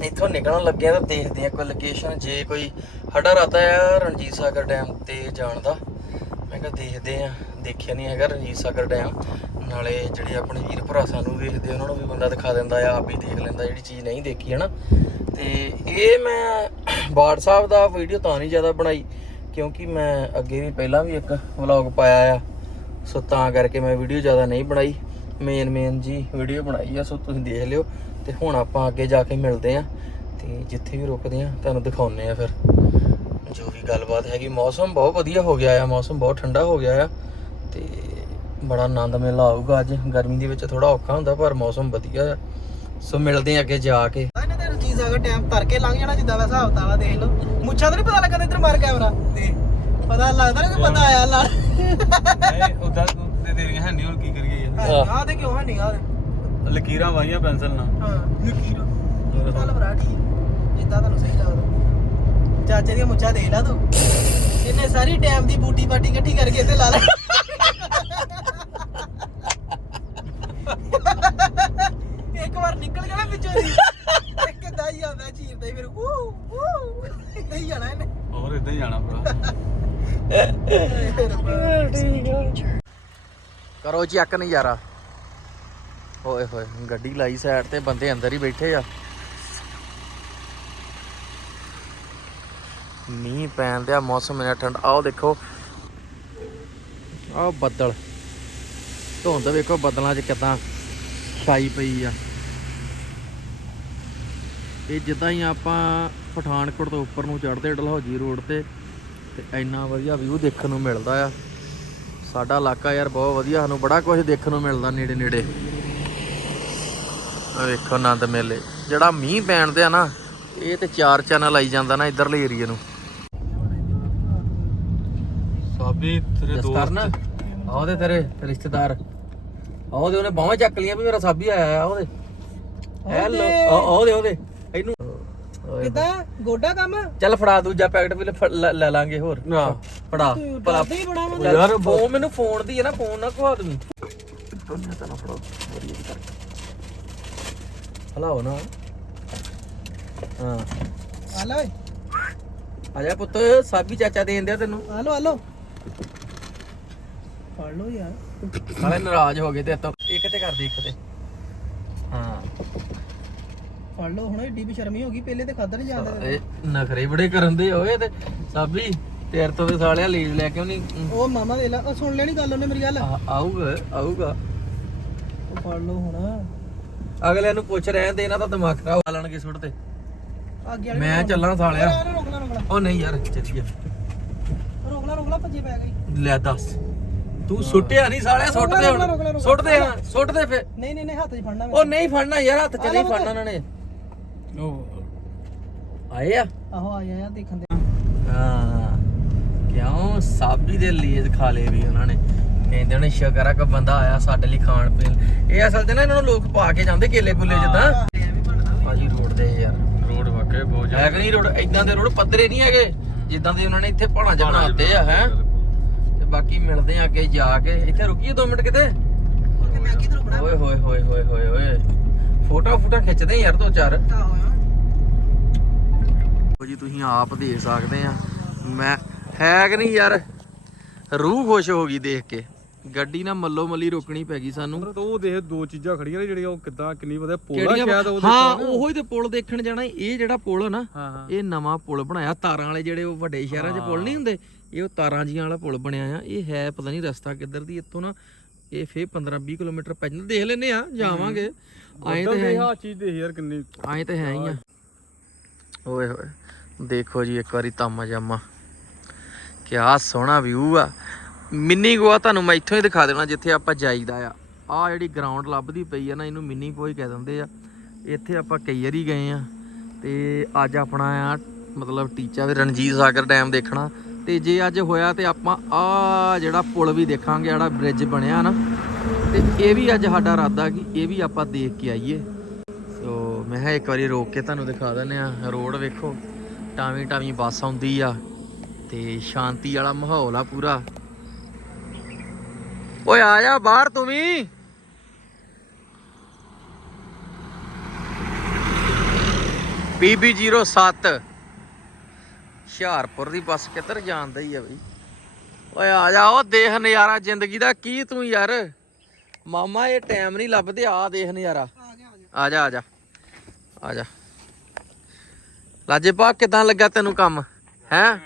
ਇਥੋਂ ਨਿਕਲਣ ਲੱਗਿਆ ਤਾਂ ਦੇਖਦੇ ਆ ਕੋਈ ਲੋਕੇਸ਼ਨ ਜੇ ਕੋਈ ਹੜਾ ਰਾਤਾ ਆ ਰਣਜੀਤ ਸਾਗਰ ਡੈਮ ਤੇ ਜਾਣ ਦਾ। ਮੈਂ ਕਿਹਾ ਦੇਖਦੇ ਆ, ਦੇਖਿਆ ਨਹੀਂ ਹੈਗਾ ਰਣਜੀਤ ਸਾਗਰ ਡੈਮ ਨਾਲੇ ਜਿਹੜੇ ਆਪਣੇ ਵੀਰ ਭਰਾ ਸਾਨੂੰ ਵੇਖਦੇ, ਉਹਨਾਂ ਨੂੰ ਵੀ ਬੰਦਾ ਦਿਖਾ ਦਿੰਦਾ ਆ, ਆਪ ਹੀ ਦੇਖ ਲੈਂਦਾ ਜਿਹੜੀ ਚੀਜ਼ ਨਹੀਂ ਦੇਖੀ ਹੈ ਨਾ ਤੇ ਇਹ ਮੈਂ ਬਾੜ ਸਾਹਿਬ ਦਾ ਵੀਡੀਓ ਤਾਂ ਨਹੀਂ ਜ਼ਿਆਦਾ ਬਣਾਈ, ਕਿਉਂਕਿ ਮੈਂ ਅੱਗੇ ਵੀ ਪਹਿਲਾਂ ਵੀ ਇੱਕ ਵਲੌਗ ਪਾਇਆ ਆ। ਸੋ ਤਾਂ ਕਰਕੇ ਮੈਂ ਵੀਡੀਓ ਜ਼ਿਆਦਾ ਨਹੀਂ ਬਣਾਈ। ਮੇਨ ਮੇਨ ਜੀ ਵੀਡੀਓ ਬਣਾਈ ਆ, ਸੋ ਤੁਸੀਂ ਦੇਖ ਲਿਓ। ਤੇ ਹੁਣ ਆਪਾਂ ਅੱਗੇ ਜਾ ਕੇ ਮਿਲਦੇ ਆ, ਤੇ ਜਿੱਥੇ ਵੀ ਰੁਕਦੇ ਆ, ਤੁਹਾਨੂੰ ਦਿਖਾਉਨੇ ਆ ਫਿਰ। ਜੋ ਵੀ ਗੱਲਬਾਤ ਹੈਗੀ ਮੌਸਮ ਬਹੁਤ ਵਧੀਆ ਹੋ ਗਿਆ ਆ ਮੌਸਮ ਬਹੁਤ ਠੰਡਾ ਹੋ ਗਿਆ ਆ ਤੇ ਬੜਾ ਆਨੰਦ ਮੇਲਾ ਆਊਗਾ ਅੱਜ। ਗਰਮੀ ਦੇ ਵਿੱਚ ਥੋੜਾ ਔਖਾ ਹੁੰਦਾ ਪਰ ਮੌਸਮ ਵਧੀਆ ਆ। ਸੋ ਮਿਲਦੇ ਆ ਅੱਗੇ ਜਾ ਕੇ। ਇਹਨੇ ਤੇ ਰਣਜੀਤ ਸਾਗਰ ਟਾਈਮ ਤਰ ਕੇ ਲੰਘ ਜਾਣਾ ਜਿੱਦਾਂ ਦਾ ਹਿਸਾਬ ਤਾਵਾ ਦੇਖ ਲਓ। ਮੁੱਛਾਂ ਤਾਂ ਨਹੀਂ ਪਤਾ ਲੱਗਦਾ ਇੱਧਰ ਮਾਰ ਕੈਮਰਾ ਤੇ ਪਤਾ ਲੱਗਦਾ ਨਾ ਕਿ ਬੰਦਾ ਆਇਆ ਨਾਲ। ਨਹੀਂ ਉਦਾਂ ਤੇ ਤੇਰੀਆਂ ਹੈ ਨਹੀਂ ਹੁਣ ਕੀ ਕਰੀਏ ਯਾਰ। ਆਹ। ਤੇ ਕਿਉਂ ਹੈ ਨਹੀਂ ਆਹ ਲਕੀਰਾਂ ਵਾਹੀਆਂ ਪੈਨਸਲ ਨਾਲ। ਹਾਂ ਲਕੀਰ। ਗੱਲ ਬਰਾ ਠੀਕ। ਜਿੱਦਾਂ ਤੁਹਾਨੂੰ ਸਹੀ ਲੱਗਦਾ। ਚਾਚੇ ਦੀਆਂ ਮੁੱਛਾਂ ਦੇ ਲਾ ਤੂੰ। ਇਹਨੇ ਸਾਰੀ ਟਾਈਮ ਦੀ ਬੂਟੀ ਬਾਟੀ ਇਕੱਠੀ ਕਰਕੇ ਤੇ ਲਾ ਲੈ। ਇੱਕ ਵਾਰ ਨਿਕਲ ਗਿਆ ਨਾ ਵਿੱਚੋਂ ਦੀ। ਇੱਕ ਕਿੱਦਾਂ ਹੀ ਆਉਂਦਾ ਚੀਰਦਾ ਹੀ ਫਿਰ ਵੂ ਵੂ। ਇਦਾਂ ਹੀ ਜਾਣਾ ਇਹਨੇ। ਹੋਰ ਇਦਾਂ ਹੀ ਜਾਣਾ ਭਰਾ। ਕਰੋ ਚੈੱਕ ਨਜ਼ਾਰਾ। ਓਏ ਹੋਏ ਗੱਡੀ ਲਾਈ ਸਾਈਡ ਤੇ ਬੰਦੇ ਅੰਦਰ ਹੀ ਬੈਠੇ ਆ। ਮੀਂਹ ਪੈਣ ਦਿਆ, ਮੌਸਮ ਇਨਾ ਠੰਡਾ। ਆਓ ਦੇਖੋ। ਆਹ ਬੱਦਲ। ਧੁੰਦ ਵੇਖੋ ਬੱਦਲਾਂ 'ਚ ਕਿਦਾਂ ਛਾਈ ਪਈ ਆ। ਇਹ ਜਿੱਦਾਂ ਹੀ ਆਪਾਂ ਪਠਾਨਕੋਟ ਤੋਂ ਉੱਪਰ ਨੂੰ ਚੜ੍ਹਦੇ ਡਲਹੌਜੀ ਰੋਡ ਤੇ ਤੇ ਇੰਨਾ ਵਧੀਆ ਵਿਊ ਦੇਖਣ ਨੂੰ ਮਿਲਦਾ ਆ। ਸਾਡਾ ਇਲਾਕਾ ਯਾਰ ਬਹੁਤ ਵਧੀਆ, ਸਾਨੂੰ ਬੜਾ ਕੁਝ ਦੇਖਣ ਨੂੰ ਮਿਲਦਾ ਨੇੜੇ ਨੇੜੇ ਆ ਵੇਖੋ ਆਨੰਦ ਮੇਲੇ। ਜਿਹੜਾ ਮੀਂਹ ਪੈਣ ਤੇ ਆ ਨਾ, ਇਹ ਤੇ ਚਾਰ ਚੈਨਲ ਆਈ ਜਾਂਦਾ ਨਾ ਇਧਰਲੇ ਏਰੀਏ ਨੂੰ। ਸਾਬੀ ਤੇਰੇ ਦਸਤਾਰ ਨਾ ਆਉਦੇ ਤੇਰੇ ਰਿਸ਼ਤੇਦਾਰ। ਆਉਦੇ ਉਹਨੇ ਬਾਹਾਂ ਚੱਕ ਲੀਆਂ ਵੀ ਮੇਰਾ ਸਾਬੀ ਆਇਆ ਆ ਉਹਦੇ ਹੈਲੋ ਆਉਦੇ ਉਹਦੇ ਇਹਨੂੰ ਓਏ। ਕਿੱਦਾਂ? ਗੋਡਾ ਕੰਮ? ਚੱਲ ਫੜਾ ਦੂਜਾ ਪੈਕਟ ਵੀ ਲੈ ਫੜ- ਲੈ ਲੈ ਲਾਂਗੇ ਹੋਰ। ਨਾ। ਫੜਾ। ਤੂੰ ਭਲਾ ਡਰਦਾ ਹੀ ਬੜਾ ਵਾ ਚੱਲ, ਯਾਰ ਫੋਨ ਮੈਨੂੰ ਫੋਨ ਦੀ ਹੈ ਨਾ ਫੋਨ ਨਾ ਖਵਾ ਦਵੀਂ। ਹਲਾਓ ਨਾ। ਹਾਂ। ਆ ਲੈ ਓਏ। ਆ ਜਾ ਪੁੱਤ ਸਾਬੀ ਚਾਚਾ ਦੇਣ ਦਿਆ ਤੈਨੂੰ। ਆ ਲੋ ਆ ਲੋ ਫੜ ਲੋ ਯਾਰ। ਨਾਲੇ ਨਾਰਾਜ਼ ਹੋ ਗਏ ਤੇ ਤੋਂ ਇੱਕ ਤੇ ਕਰ ਦੇ ਇੱਕ ਤੇ। ਹਾਂ। ਫੜ ਲੋ ਹੁਣ ਏਡੀ ਵੀ ਸ਼ਰਮੀ ਹੋ ਗਈ ਪਹਿਲੇ ਤੇ ਖਾਦਾ ਨਹੀਂ ਜਾਂਦਾ ਇਹ ਨਖਰੇ ਬੜੇ ਕਰਨ ਦੇ ਓਏ ਤੇ। ਸਾਬੀ ਤੇਰੇ ਤੋਂ ਤੇ ਸਾਲਿਆ ਲੀਵ ਲੈ ਕੇ ਉਹਨੀ ਉਹ ਮਾਮਾ ਦੇ ਲਾ ਉਹ ਸੁਣ ਲੈਣੀ ਗੱਲ ਉਹਨੇ ਮੇਰੀ ਗੱਲ। ਆਊਗਾ ਆਊਗਾ। ਉਹ ਫੜ ਲੋ ਹੁਣ। ਅਗਲੇ ਨੂੰ ਪੁੱਛ ਰਹੇ ਦੇ ਇਹਨਾਂ ਦਾ ਦਿਮਾਗ ਖਰਾਬ। ਕਰ ਲੈਣਗੇ ਸੁੱਟ ਤੇ। ਮੈਂ ਚੱਲਾਂ ਸਾਲਿਆ। ਉਹ ਨਹੀਂ ਯਾਰ ਚੱਲੀਏ। ਰੋਕ ਲਾ ਰੋਕ ਲਾ ਭੱਜੇ ਪੈ ਗਈ। ਲੈ ਦੱਸ। ਤੂੰ ਸੁੱਟਿਆ ਨਹੀਂ ਸਾਲਿਆ ਸੁੱਟ ਦੇ ਰੁਕ ਲੈ, ਰੁਕ ਲੈ, ਹੁਣ ਰੁਕ ਲੈ। ਸੁੱਟ ਦੇ ਹਾਂ ਸੁੱਟ ਦੇ ਫੇ ਨਹੀਂ ਨਹੀਂ ਨਹੀਂ ਹੱਥ 'ਚ ਫੜਨਾ ਉਹ ਨਹੀਂ ਫੜਨਾ ਯਾਰ ਹੱਥ ਚ ਨਹੀਂ ਫੜਨਾ ਉਹਨਾਂ ਨੇ। ਉਹ ਆਏ ਆ? ਆਹੋ ਆ ਜਾ ਦੇਖਣ ਦੇ। ਹਾਂ। ਕਿਉਂ? ਸਾਬੀ ਦੇ ਲੀਜ਼ ਖਾ ਲਏ ਵੀ ਉਹਨਾਂ ਨੇ। ਕਹਿੰਦੇ ਨੇ ਸ਼ੁਕਰ ਆ ਕਿ ਬੰਦਾ ਆਇਆ ਸਾਡੇ ਲਈ ਖਾਣ ਪੀਣ। ਇਹ ਅਸਲ ਤੇ ਨਾ ਇਹਨਾਂ ਨੂੰ ਲੋਕ ਪਾ ਕੇ ਜਾਂਦੇ ਕੇਲੇ ਕੁਲੇ ਜਿੱਦਾਂ। ਭਾਜੀ ਰੋਡ ਦੇ ਯਾਰ। ਰੋਡ ਵਾਕੇ ਬਹੁਤ ਹੈ ਕਿ ਨਹੀਂ ਰੋਡ? ਇਦਾਂ ਦੇ ਰੋਡ ਪੱਧਰੇ ਨਹੀਂ ਹੈਗੇ। ਜਿੱਦਾਂ ਦੇ ਉਹਨਾਂ ਨੇ ਇੱਥੇ ਪਹਾੜਾਂ 'ਚ ਬਣਾਤੇ ਆ ਹੈ? ਤੇ ਬਾਕੀ ਮਿਲਦੇ ਆ ਅੱਗੇ ਜਾ ਕੇ। ਇੱਥੇ ਰੁਕੀਏ 2 ਮਿੰਟ ਕਿਤੇ? ਤੇ ਮੈਂ ਕਿਧਰ ਰੁਕਣਾ? ਓਏ ਹੋਏ ਹੋਏ ਹੋਏ ਹੋਏ ਓਏ ਫੋਟੋ ਫੋਟੋ ਖਿੱਚਦੇ ਯਾਰ ਦੋ ਚਾਰ। ਉਹ ਜੀ ਤੁਸੀਂ ਆਪ ਦੇਖ ਸਕਦੇ ਆ। ਮੈਂ ਹੈ ਕਿ ਨਹੀਂ ਯਾਰ? ਰੂਹ ਖੁਸ਼ ਹੋ ਗਈ ਦੇਖ ਕੇ। ਗੱਡੀ ਨਾ ਮੱਲੋ ਮੱਲੀ ਰੋਕਣੀ ਪੈ ਗਈ ਸਾਨੂੰ। ਪਰ ਉਹ ਦੇਖ ਦੋ ਚੀਜ਼ਾਂ ਖੜੀਆਂ ਨੇ ਜਿਹੜੀਆਂ ਉਹ ਕਿੱਦਾਂ ਕਿੰਨੀ ਵਧੀਆ ਪੋਲਾ ਸ਼ਾਇਦ ਉਹ ਹਾਂ ਉਹੋ ਹੀ ਤੇ ਪੁਲ ਦੇਖਣ ਜਾਣਾ। ਇਹ ਜਿਹੜਾ ਪੁਲ ਆ ਨਾ ਇਹ ਨਵਾਂ ਪੁਲ ਬਣਾਇਆ। ਤਾਰਾਂ ਵਾਲੇ ਜਿਹੜੇ ਉਹ ਵੱਡੇ ਸ਼ਹਿਰਾਂ 'ਚ ਪੁਲ ਨਹੀਂ ਹੁੰਦੇ ਇਹ ਉਹ ਤਾਰਾਂ ਜੀਆਂ ਵਾਲਾ ਪੁਲ ਬਣਿਆ ਆ। ਇਹ ਹੈ ਪਤਾ ਨਹੀਂ ਰਸਤਾ ਕਿੱਧਰ ਦੀ ਇੱਥੋਂ ਨਾ ਇਹ ਫੇਰ 15 20 ਕਿਲੋਮੀਟਰ ਪੈ ਜਾਂਦਾ। ਦੇਖ ਲੈਨੇ ਆ ਜਾਵਾਂਗੇ। ਆਏ ਤੇ ਹੈ ਆਹ ਚੀਜ਼ ਦੇਖ ਯਾਰ ਕਿੰਨੀ। ਆਏ ਤੇ ਹੈ ਹੀ ਆ। ਓਏ ਹੋਏ ਦੇਖੋ ਜੀ ਇੱਕ ਵਾਰੀ ਤਾਮਾ ਜਾਮਾ ਕਿਆ ਸੋਹਣਾ ਵਿਊ ਆ। ਮਿੰਨੀ ਗੋਆ ਤੁਹਾਨੂੰ ਮੈਂ ਇੱਥੋਂ ਹੀ ਦਿਖਾ ਦੇਣਾ ਜਿੱਥੇ ਆਪਾਂ ਜਾਈਦਾ ਆ। ਆ ਜਿਹੜੀ ਗਰਾਊਂਡ ਲੱਭਦੀ ਪਈ ਆ ਨਾ, ਇਹਨੂੰ ਮਿੰਨੀ ਗੋਆ ਹੀ ਕਹਿ ਦਿੰਦੇ ਆ। ਇੱਥੇ ਆਪਾਂ ਕਈ ਵਾਰੀ ਗਏ ਆ ਤੇ ਅੱਜ ਆਪਣਾ ਆ, ਮਤਲਬ ਟੀਚਾ ਵੀ ਰਣਜੀਤ ਸਾਗਰ ਡੈਮ ਦੇਖਣਾ। ਤੇ ਜੇ ਅੱਜ ਹੋਇਆ ਤੇ ਆਪਾਂ ਆ ਜਿਹੜਾ ਪੁਲ ਵੀ ਦੇਖਾਂਗੇ ਜਿਹੜਾ ਬ੍ਰਿਜ ਬਣਿਆ ਨਾ, ਤੇ ਇਹ ਵੀ ਅੱਜ ਸਾਡਾ ਇਰਾਦਾ ਕਿ ਇਹ ਵੀ ਆਪਾਂ ਦੇਖ ਕੇ ਆਈਏ। ਸੋ ਮੈਂ ਕਿਹਾ ਇੱਕ ਵਾਰੀ ਰੋਕ ਕੇ ਤੁਹਾਨੂੰ ਦਿਖਾ ਦਿੰਦੇ ਆ, ਰੋਡ ਵੇਖੋ। ਟਾਵੀਂ ਟਾਵੀਂ ਬੱਸ ਆਉਂਦੀ ਆ ਤੇ ਸ਼ਾਂਤੀ ਵਾਲਾ ਮਾਹੌਲ ਆ ਪੂਰਾ। ਓਏ ਆ ਜਾ ਬਾਹਰ ਤੂੰ ਵੀ। ਬੀਬੀ 07 ਹੁਸ਼ਿਆਰਪੁਰ ਦੀ ਬੱਸ ਕਿੱਧਰ ਜਾਂਦੀ ਹੀ ਆ ਬਈ? ਓਏ ਆ ਜਾ ਉਹ ਦੇਖ ਨਜ਼ਾਰਾ ਜ਼ਿੰਦਗੀ ਦਾ ਕੀ ਤੂੰ ਯਾਰ। ਮਾਮਾ ਇਹ ਟਾਈਮ ਨਹੀਂ ਲੱਭਦੇ ਆ ਦੇਖ ਨਜ਼ਾਰਾ। ਆ ਜਾ ਆ ਜਾ। ਆ ਜਾ। ਲਾਜੇ ਪਾ ਕਿਦਾਂ ਲੱਗਾ ਤੈਨੂੰ ਕੰਮ? ਹੈ?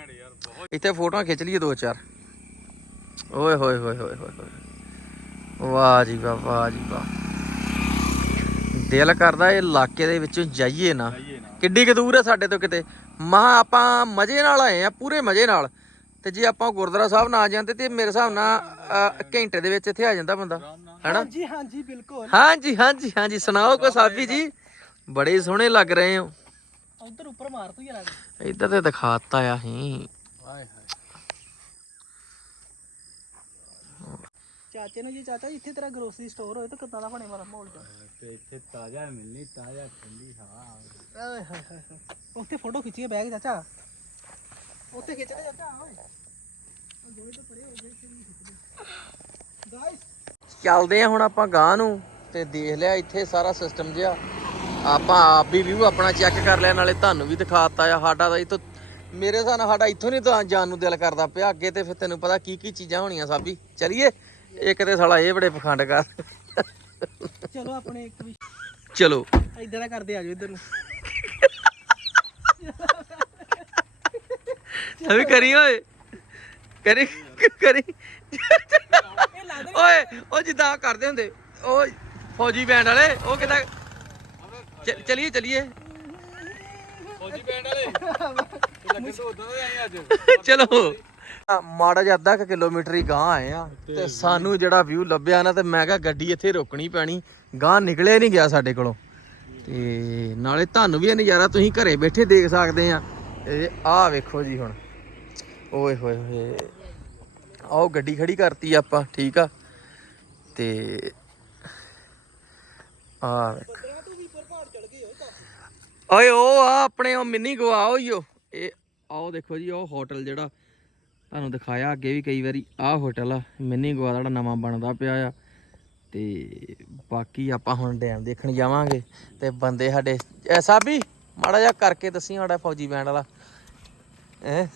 ਇੱਥੇ ਫੋਟੋਆਂ ਖਿੱਚ ਲਈਏ ਦੋ ਚਾਰ। ਓਏ ਹੋਏ ਹੋਏ ਹੋਏ ਹੋਏ। ਵਾਹ ਜੀ ਵਾਹ ਵਾਹ ਜੀ ਵਾਹ। ਦਿਲ ਕਰਦਾ ਇਹ ਇਲਾਕੇ ਦੇ ਵਿੱਚੋਂ ਜਾਈਏ ਨਾ। ਕਿੱਡੀ ਕੁ ਦੂਰ ਹੈ ਸਾਡੇ ਤੋਂ ਕਿਤੇ। ਮਹਾ ਆਪਾਂ ਮਜ਼ੇ ਨਾਲ ਆਏ ਆ ਪੂਰੇ ਮਜ਼ੇ ਨਾਲ। ਤੇ ਜੇ ਆਪਾਂ ਗੁਰਦੁਆਰਾ ਸਾਹਿਬ ਨਾ ਜਾਂਦੇ ਤੇ ਮੇਰੇ ਹਿਸਾਬ ਨਾਲ ਘੰਟੇ ਦੇ ਵਿੱਚ ਇੱਥੇ ਆ ਜਾਂਦਾ ਬੰਦਾ। ਹੈਨਾ? ਹਾਂਜੀ ਹਾਂਜੀ ਬਿਲਕੁਲ। ਹਾਂਜੀ ਹਾਂਜੀ ਹਾਂਜੀ ਸੁਣਾਓ ਕੋ ਸਾਬੀ ਜੀ? ਬੜੇ ਸੋਹਣੇ ਲੱਗ ਰਹੇ ਹੋ। ਉਧਰ ਉੱਪਰ ਮਾਰ ਤੂੰ ਯਾਰ। ਇੱਧਰ ਤੇ ਦਿਖਾਤਾ ਆ ਹੀ ਹਾਏ ਹਾਏ। ਚਾਚੇ ਨੂੰ ਜੀ ਚਾਚਾ ਇੱਥੇ ਤੇਰਾ ਗਰੋਸਰੀ ਸਟੋਰ ਹੋਏ ਤਾਂ ਕਿੱਦਾਂ ਦਾ ਬਣੇ ਵਾਲਾ ਮਾਹੌਲ ਚ ਤੇ ਇੱਥੇ ਤਾਜ਼ਾ ਮਿਲਣੀ ਤਾਜ਼ਾ ਠੰਡੀ ਹਵਾ ਆਏ ਹਾਏ ਹਾਏ ਹਾਏ। ਉੱਥੇ ਫੋਟੋ ਖਿੱਚੀਏ ਬੈਗ ਚਾਚਾ। ਉੱਥੇ ਖਿੱਚਦੇ ਚਾਚਾ ਓਏ। ਗਾਇਸ ਚੱਲਦੇ ਆ ਹੁਣ ਆਪਾਂ ਗਾਂ ਨੂੰ ਤੇ ਦੇਖ ਲਿਆ ਇੱਥੇ ਸਾਰਾ ਸਿਸਟਮ ਜਿਆ ਆਪਾਂ ਆਪ ਵੀ ਵਿਊ ਆਪਣਾ ਚੈੱਕ ਕਰ ਲਿਆ ਨਾਲੇ ਤੁਹਾਨੂੰ ਵੀ ਦਿਖਾਤਾ ਆ। ਸਾਡਾ ਤਾਂ ਇੱਥੋਂ ਮੇਰੇ ਹਿਸਾਬ ਨਾਲ ਸਾਡਾ ਇੱਥੋਂ ਨਹੀਂ ਤਾਂ ਜਾਣ ਨੂੰ ਦਿਲ ਕਰਦਾ ਪਿਆ। ਅੱਗੇ ਤੇ ਫਿਰ ਤੈਨੂੰ ਪਤਾ ਕੀ ਕੀ ਚੀਜ਼ਾਂ ਹੋਣੀਆਂ ਸਾਬੀ। ਚਲਿਏ। ਇੱਕ ਤੇ ਸਾਲਾ ਇਹ ਬੜੇ ਪਖੰਡ ਕਰ। ਚਲੋ ਆਪਣੇ ਇੱਕ ਵੀ ਚਲੋ। ਇਦਾਂ ਦਾ ਕਰਦੇ ਆ ਜਾਓ ਇੱਧਰ ਨੂੰ। ਅਭੀ ਕਰੀ ਓਏ। ਕਰੀ ਕਰੀ। ਓਏ ਉਹ ਜਿੱਦਾਂ ਕਰਦੇ ਹੁੰਦੇ ਉਹ ਫੌਜੀ ਬੈਂਡ ਵਾਲੇ ਉਹ ਕਿਦਾਂ ਚਲਿਏ ਚਲਿਏ। ਫੌਜੀ ਬੈਂਡ ਵਾਲੇ। ਤੇ ਲੱਗੇ ਤੋਂ ਉਦੋਂ ਦੇ ਆਏ ਅੱਜ। ਚਲੋ। ਮਾੜਾ ਜਿਹਾ ਅੱਧਾ ਕੁ ਕਿਲੋਮੀਟਰ ਹੀ ਗਾਂ ਆਏ ਆ ਤੇ ਸਾਨੂੰ ਜਿਹੜਾ ਵਿਊ ਲੱਭਿਆ ਨਾ ਤੇ ਮੈਂ ਕਿਹਾ ਗੱਡੀ ਇੱਥੇ ਰੋਕਣੀ ਪੈਣੀ। ਗਾਂ ਨਿਕਲੇ ਨਹੀਂ ਗਿਆ ਸਾਡੇ ਕੋਲੋਂ। ਤੇ ਨਾਲੇ ਤੁਹਾਨੂੰ ਵੀ ਇਹ ਨਜ਼ਾਰਾ ਤੁਸੀਂ ਘਰੇ ਬੈਠੇ ਦੇਖ ਸਕਦੇ ਆ। ਇਹ ਆਹ ਵੇਖੋ ਜੀ ਹੁਣ। ਓਏ ਹੋਏ ਹੋਏ। ਆਓ ਗੱਡੀ ਖੜੀ ਕਰਤੀ ਆਪਾਂ ਠੀਕ ਆ। ਤੇ ਆ ਵੇਖ। ਓਏ ਉਹ ਆ ਆਪਣੇ ਉਹ ਮਿੰਨੀ ਗਵਾ ਹੋਈਓ ਇਹ ਆਓ ਦੇਖੋ ਜੀ ਉਹ ਹੋਟਲ ਜਿਹੜਾ ਤੁਹਾਨੂੰ ਦਿਖਾਇਆ ਅੱਗੇ ਵੀ ਕਈ ਵਾਰੀ ਆਹ ਹੋਟਲ ਆ, ਮਿੰਨੀ ਗਵਾ ਦਾ ਨਵਾਂ ਬਣਦਾ ਪਿਆ ਆ। ਤੇ ਬਾਕੀ ਆਪਾਂ ਹੁਣ ਡੈਮ ਦੇਖਣ ਜਾਵਾਂਗੇ ਤੇ ਬੰਦੇ ਸਾਡੇ, ਐ ਸਾਬੀ, ਮਾੜਾ ਜਿਹਾ ਕਰਕੇ ਦੱਸੀ ਸਾਡਾ ਫੌਜੀ ਬੈਂਡ ਵਾਲਾ। ਹੈ?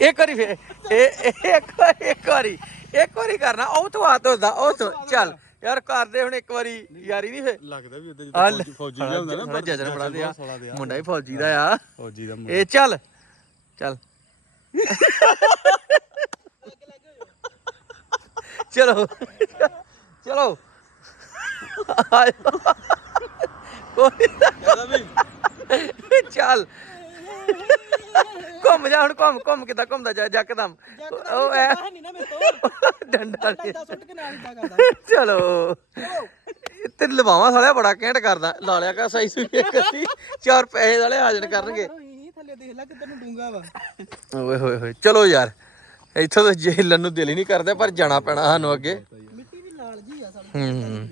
ਇੱਕ ਵਾਰੀ ਫੇਰ, ਇਹ ਇੱਕ ਵਾਰੀ ਇੱਕ ਵਾਰੀ ਕਰਨਾ, ਉਹ ਤੋਂ ਆ ਤੋਂ ਉਹ ਤੋਂ, ਚੱਲ। ਯਾਰ ਕਰਦੇ ਹੁਣ ਇੱਕ ਵਾਰੀ ਯਾਰੀ ਨਹੀਂ ਫੇ ਲੱਗਦਾ ਵੀ ਉਹਦੇ ਲੈ। ਫੌਜੀ ਜਿਹਾ ਹੁੰਦਾ ਨਾ ਥੋੜ੍ਹਾ ਜਜਨ ਬੜਾ ਤੇ ਆ ਸਾਲਾ ਦੇ ਆ। ਮੁੰਡਾ ਹੀ ਫੌਜੀ ਦਾ ਆ ਫੌਜੀ ਦਾ ਇਹ ਚੱਲ ਚੱਲ ਚਲੋ ਚਲੋ। ਕੋਈ। ਚੱਲ ਘੁੰਮ ਜਾ ਹੁਣ ਘੁੰਮ ਘੁੰਮ ਕਿੱਦਾਂ ਘੁੰਮਦਾ ਜਾ ਜੱਕਦਮ। ਉਹ ਐ ਨਹੀਂ ਨਾ ਮੇਰੇ ਤੋਂ। ਡੰਡਾ ਸੁੱਟ ਕੇ ਨਾਲ ਇਦਾਂ ਕਰਦਾ। ਚਲੋ। ਤੇ ਲਵਾਵਾਂ ਸਾਲਿਆ ਬੜਾ ਘੈਂਟ ਕਰਦਾ। ਲਾ ਲਿਆ ਕਰ ਸਹੀ ਸੁਈ ਕਰੀ ਚਾਰ ਪੈਸੇ ਵਾਲੇ ਹਾਜ਼ਰ ਕਰਨਗੇ। ਕਰੋ ਹੀ ਥੱਲੇ ਦੇਖ ਲੈ ਕਿੱਧਰ ਨੂੰ ਡੂੰਗਾ ਵਾ। ਓਏ ਹੋਏ ਹੋਏ ਚਲੋ ਯਾਰ। ਇੱਥੋਂ ਤਾਂ ਜੇਲਣ ਨੂੰ ਦਿਲ ਹੀ ਨਹੀਂ ਕਰਦਾ ਪਰ ਜਾਣਾ ਪੈਣਾ ਸਾਨੂੰ ਅੱਗੇ। ਮਿੱਟੀ ਵੀ ਲਾਲ ਜੀ ਆ ਸਾਡੀ। ਹੂੰ।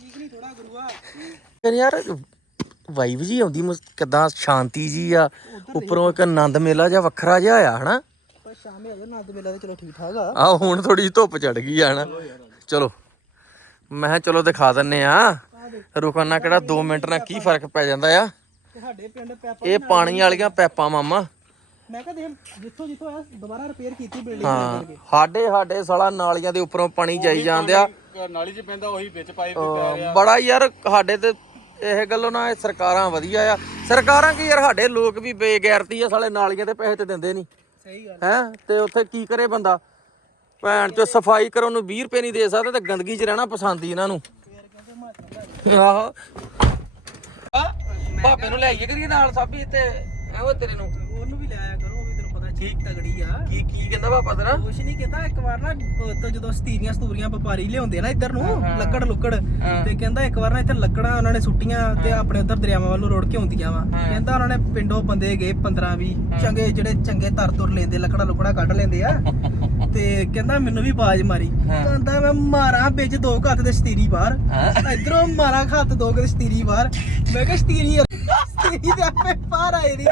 ਠੀਕ ਨਹੀਂ ਥੋੜਾ ਗੁਰੂਆ। ਯਾਰ ਵਾਈਬ ਜੀ ਆਉਂਦੀ ਕਿੱਦਾਂ ਸ਼ਾਂਤੀ ਜੀ ਆ ਉੱਪਰੋਂ ਇੱਕ ਆਨੰਦ ਮੇਲਾ ਜਿਹਾ ਵੱਖਰਾ ਜਿਹਾ ਆ ਹਨਾ? ਪਰ ਸ਼ਾਮੇ ਆ ਜਾ ਨੰਦ ਮੇਲਾ ਤੇ ਚਲੋ ਠੀਕ ਠਾਕ ਆ। ਆ ਹੁਣ ਥੋੜੀ ਜਿਹੀ ਧੁੱਪ ਚੜ ਗਈ ਆ ਹਨਾ? ਚਲੋ ਮੈਂ ਕਿਹਾ ਚਲੋ ਦਿਖਾ ਦਿੰਨੇ ਆ। ਰੁਕਣ ਨਾਲ ਕਿਹੜਾ 2 ਮਿੰਟ ਨਾਲ ਕੀ ਫ਼ਰਕ ਪੈ ਜਾਂਦਾ ਆ? ਤੇ ਸਾਡੇ ਪਿੰਡ ਪੈਪਾ ਇਹ ਪਾਣੀ ਵਾਲੀਆਂ ਪੈਪਾਂ ਮਾਮਾ। ਮੈਂ ਕਿਹਾ ਦੇਖ ਜਿੱਥੋਂ ਜਿੱਥੋਂ ਆ ਦੁਬਾਰਾ ਰਿਪੇਅਰ ਕੀਤੀ ਬਿਲਡਿੰਗ ਹਾਂ ਕਰਕੇ ਸਾਡੇ ਸਾਡੇ ਸਾਲਾ ਨਾਲੀਆਂ ਦੇ ਉੱਪਰੋਂ ਪਾਣੀ ਜਾਈ ਜਾਂਦੇ ਆ। ਨਾਲੀ 'ਚ ਪੈਂਦਾ ਉਹੀ ਵਿੱਚ ਪਾਈਪ ਪੈ ਰਿਹਾ। ਬੜਾ ਯਾਰ ਸਾਡੇ ਤੇ ਇਹ ਗੱਲੋਂ ਨਾ ਇਹ ਸਰਕਾਰਾਂ ਵਧੀਆ ਆ। ਸਰਕਾਰਾਂ ਕੀ ਯਾਰ ਸਾਡੇ ਲੋਕ ਵੀ ਬੇਗੈਰਤੀ ਆ ਸਾਲੇ ਨਾਲੀਆਂ ਤੇ ਪੈਸੇ ਤੇ ਦਿੰਦੇ ਨਹੀਂ। ਸਹੀ ਗੱਲ ਹੈ? ਤੇ ਉੱਥੇ ਕੀ ਕਰੇ ਬੰਦਾ? ਭੈਣ ਚ ਸਫ਼ਾਈ ਕਰਨ ਨੂੰ 20 ਰੁਪਏ ਨਹੀਂ ਦੇ ਸਕਦਾ ਤੇ ਗੰਦਗੀ 'ਚ ਰਹਿਣਾ ਪਸੰਦ ਹੀ ਇਹਨਾਂ ਨੂੰ। ਆਹੋ। ਭਾਪੇ ਨੂੰ ਲੈ ਆਈਏ ਕਰੀਏ ਨਾਲ ਸਾਬੀ ਤੇ ਐਵੇਂ ਤੇਰੇ ਨੂੰ। ਉਹਨੂੰ ਵੀ ਲੈ ਆਇਆ ਕਰੋ। ਠੀਕ ਤਗੜੀ ਆ। ਕੀ ਕੀ ਕਹਿੰਦਾ ਭਾਪਾ ਤੇਰਾ? ਕੁਛ ਨਹੀਂ ਕਹਿੰਦਾ ਇੱਕ ਵਾਰ ਨਾ ਉਹ ਤੋਂ ਜਦੋਂ ਸਤੀਰੀਆਂ ਸਤੂਰੀਆਂ ਵਪਾਰੀ ਲਿਆਉਂਦੇ ਨਾ ਇੱਧਰ ਨੂੰ ਲੱਕੜ ਲੁੱਕੜ ਤੇ ਕਹਿੰਦਾ ਇੱਕ ਵਾਰ ਨਾ ਇੱਥੇ ਲੱਕੜਾਂ ਉਹਨਾਂ ਨੇ ਸੁੱਟੀਆਂ ਤੇ ਆਪਣੇ ਉੱਧਰ ਦਰਿਆਵਾਂ ਵੱਲੋਂ ਰੋੜ ਕੇ ਆਉਂਦੀਆਂ ਵਾ। ਕਹਿੰਦਾ ਉਹਨਾਂ ਨੇ ਪਿੰਡੋਂ ਬੰਦੇ ਗਏ 15 20 ਚੰਗੇ ਜਿਹੜੇ ਚੰਗੇ ਤਰ ਤੁਰ ਲੈਂਦੇ ਲੱਕੜਾਂ ਲੁਕੜਾਂ ਕੱਢ ਲੈਂਦੇ ਆ। ਤੇ ਕਹਿੰਦਾ ਮੈਨੂੰ ਵੀ ਬਾਜ ਮਾਰੀ। ਕਹਿੰਦਾ ਮੈਂ ਮਾਰਾਂ ਵਿੱਚ ਦੋ ਕੁ ਹੱਥ ਦੇ ਸਤੀਰੀ ਬਾਹਰ। ਇਧਰੋਂ ਮਾਰਾਂ ਕੁ ਹੱਥ ਦੋ ਕੁ ਦੇ ਸਤੀਰੀ ਬਾਹਰ। ਮੈਂ ਕਿਹਾ ਸਤੀਰੀ ਸਤੀਰੀ ਦੇ ਆਪੇ ਬਾਹਰ ਆਏ ਦੀ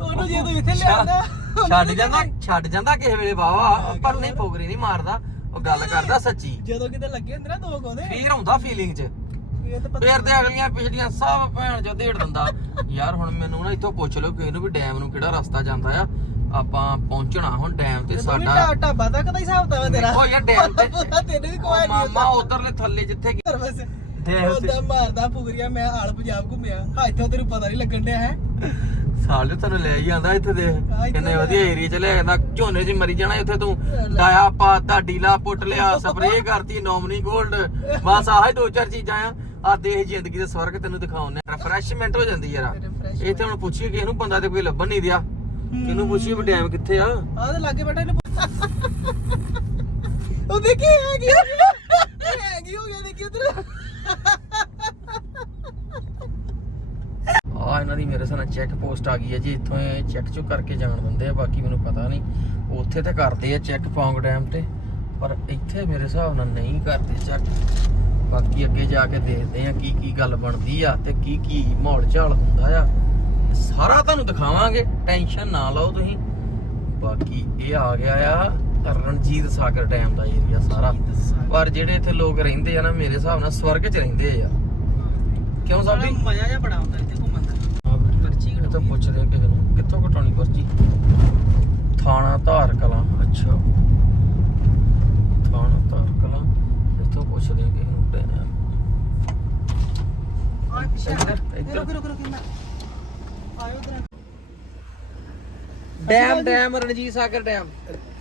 ਉਹਨੂੰ ਜੇ ਤੂੰ ਇੱਥੇ ਲਿਆਂਦਾ। ਛੱਡ ਜਾਂਦਾ ਛੱਡ ਜਾਂਦਾ ਕਿਸੇ ਵੇਲੇ ਵਾਵਾ ਪਰ ਨਹੀਂ ਪੋਗਰੀ ਨਹੀਂ ਮਾਰਦਾ ਉਹ ਗੱਲ ਕਰਦਾ ਸੱਚੀ। ਜਦੋਂ ਕਿਤੇ ਲੱਗੇ ਹੁੰਦੇ ਨਾ ਦੋ ਕੋਦੇ ਫੀਲ ਹੁੰਦਾ ਫੀਲਿੰਗ 'ਚ। ਫੇਰ ਤੇ ਅਗਲੀਆਂ ਪਿਛਲੀਆਂ ਸਭ ਭੈਣ ਜੋ ਢੇੜ ਦਿੰਦਾ। ਯਾਰ ਹੁਣ ਮੈਨੂੰ ਨਾ ਇੱਥੋਂ ਪੁੱਛ ਲਓ ਕਿਸੇ ਨੂੰ ਵੀ ਡੈਮ ਨੂੰ ਕਿਹੜਾ ਰਸਤਾ ਜਾਂਦਾ ਆ। ਆਪਾਂ ਪਹੁੰਚਣਾ ਹੁਣ ਡੈਮ ਤੇ ਸਾਡਾ ਢਾਬਾ ਦਾ ਕਦਾ ਹਿਸਾਬ ਤਾ ਤੇਰਾ। ਉਹ ਯਾਰ ਡੈਮ ਤੇ ਤੈਨੂੰ ਵੀ ਕੋਈ ਨਹੀਂ ਮਾਮਾ ਉਧਰਲੇ ਥੱਲੇ ਜਿੱਥੇ ਕਿ- ਡੈਮ ਤੇ ਮਾਰਦਾ ਪੁਗਰੀਆ ਮੈਂ ਹਾਲ ਪੰਜਾਬ ਘੁੰਮਿਆ। ਹਾਂ ਇੱਥੋਂ ਤੈਨੂੰ ਪਤਾ ਨਹੀਂ ਲੱਗਣ ਡਿਆ ਹੈ। ਸਾਲੇ ਤੁਹਾਨੂੰ ਲੈ ਹੀ ਆਂਦਾ ਇੱਥੇ ਦੇ। ਕਿੰਨੇ ਵਧੀਆ ਏਰੀਆ ਚ ਲੈ ਜਾਂਦਾ ਝੋਨੇ 'ਚ ਮਰੀ ਜਾਣਾ ਇੱਥੇ ਤੂੰ। ਡਾਇਆ ਪਾਤਾ ਢੀਲਾ ਪੁੱਟ ਲਿਆ ਸਪਰੇਅ ਕਰਤੀ ਨੋਮਨੀ ਗੋਲਡ ਬਸ ਆਹ ਦੋ ਚਾਰ ਚੀਜ਼ਾਂ ਆ। ਆ ਦੇਖ ਜ਼ਿੰਦਗੀ ਦੇ ਸਵਰਗ ਤੈਨੂੰ ਦਿਖਾਉਣੇ ਰਿਫਰੈਸ਼ਮੈਂਟ ਹੋ ਜਾਂਦੀ ਯਾਰ। ਇੱਥੇ ਹੁਣ ਪੁੱਛੀਏ ਕਿ ਇਹਨੂੰ ਬੰਦਾ ਤੇ ਕੋਈ ਲੱਭਣ ਨਹੀਂ ਦਿਆ। ਕਿਹਨੂੰ ਪੁੱਛੀਏ ਵੀ ਡੈਮ ਕਿੱਥੇ ਆ? ਆਹ ਤੇ ਲਾਗੇ ਬੈਠਾ ਇਹਨੂੰ ਉਹ ਦੇਖੀ ਹੈ ਕੀ ਹੈ ਕੀ ਹੋ ਗਿਆ ਦੇਖੀ ਉਧਰ। ਆ ਇਹਨਾਂ ਦੀ ਮੇਰੇ ਸਾਹਮਣੇ ਚੈੱਕ ਪੋਸਟ ਆ ਗਈ ਹੈ ਜੀ, ਇੱਥੋਂ ਇਹ ਚੈੱਕ ਚੁੱਕ ਕਰਕੇ ਜਾਣ ਦਿੰਦੇ ਆ, ਬਾਕੀ ਮੈਨੂੰ ਪਤਾ ਨਹੀਂ। ਉੱਥੇ ਤੇ ਕਰਦੇ ਆ ਚੈੱਕ ਪੌਂਗ ਡੈਮ ਤੇ, ਪਰ ਇੱਥੇ ਮੇਰੇ ਹਿਸਾਬ ਨਾਲ ਨਹੀਂ ਕਰਦੇ ਚੈੱਕ ਬਾਕੀ ਅੱਗੇ ਜਾ ਕੇ ਦੇਖਦੇ ਆ ਕੀ ਕੀ ਗੱਲ ਬਣਦੀ ਆ ਤੇ ਕੀ ਕੀ ਮਾਹੌਲ ਝਾਲ ਹੁੰਦਾ ਆ। ਸਾਰਾ ਤੁਹਾਨੂੰ ਦਿਖਾਵਾਂਗੇ, ਟੈਨਸ਼ਨ ਨਾ ਲਓ ਤੁਸੀਂ। ਬਾਕੀ ਇਹ ਆ ਗਿਆ ਆ ਰਣਜੀਤ ਸਾਗਰ ਡੈਮ ਦਾ ਏਰੀਆ ਸਾਰਾ। ਪਰ ਜਿਹੜੇ ਇੱਥੇ ਲੋਕ ਰਹਿੰਦੇ ਆ ਨਾ, ਮੇਰੇ ਹਿਸਾਬ ਨਾਲ ਸਵਰਗ 'ਚ ਰਹਿੰਦੇ ਆ। ਕਿਉਂ ਸਾਬੀ ਮਜ਼ਾ ਜਿਹਾ ਬੜਾ ਆਉਂਦਾ ਇੱਥੇ ਘੁੰਮਣ ਦਾ ਹਾਂ ਬੇਟਾ ਪਰਚੀ ਇਹ ਤਾਂ। ਪੁੱਛਦੇ ਆ ਕਿਸੇ ਨੂੰ ਕਿੱਥੋਂ ਕਟਾਉਣੀ ਪਰਚੀ ਥਾਣਾ ਧਾਰ ਕਲਾਂ ਅੱਛਾ। ਥਾਣਾ ਧਾਰ ਕਲਾਂ ਇੱਥੋਂ ਪੁੱਛਦੇ ਆ ਕਿਸੇ ਨੂੰ। ਟੈ- ਆਏ ਪਿੱਛੇ ਇੱਧਰ, ਇੱਧਰ ਇੱਧਰ। ਰੁਕ ਰੁਕ ਰੁਕ ਮੈਂ ਆਇਓ ਇਧਰ dam dam Ranjit Sagar dam.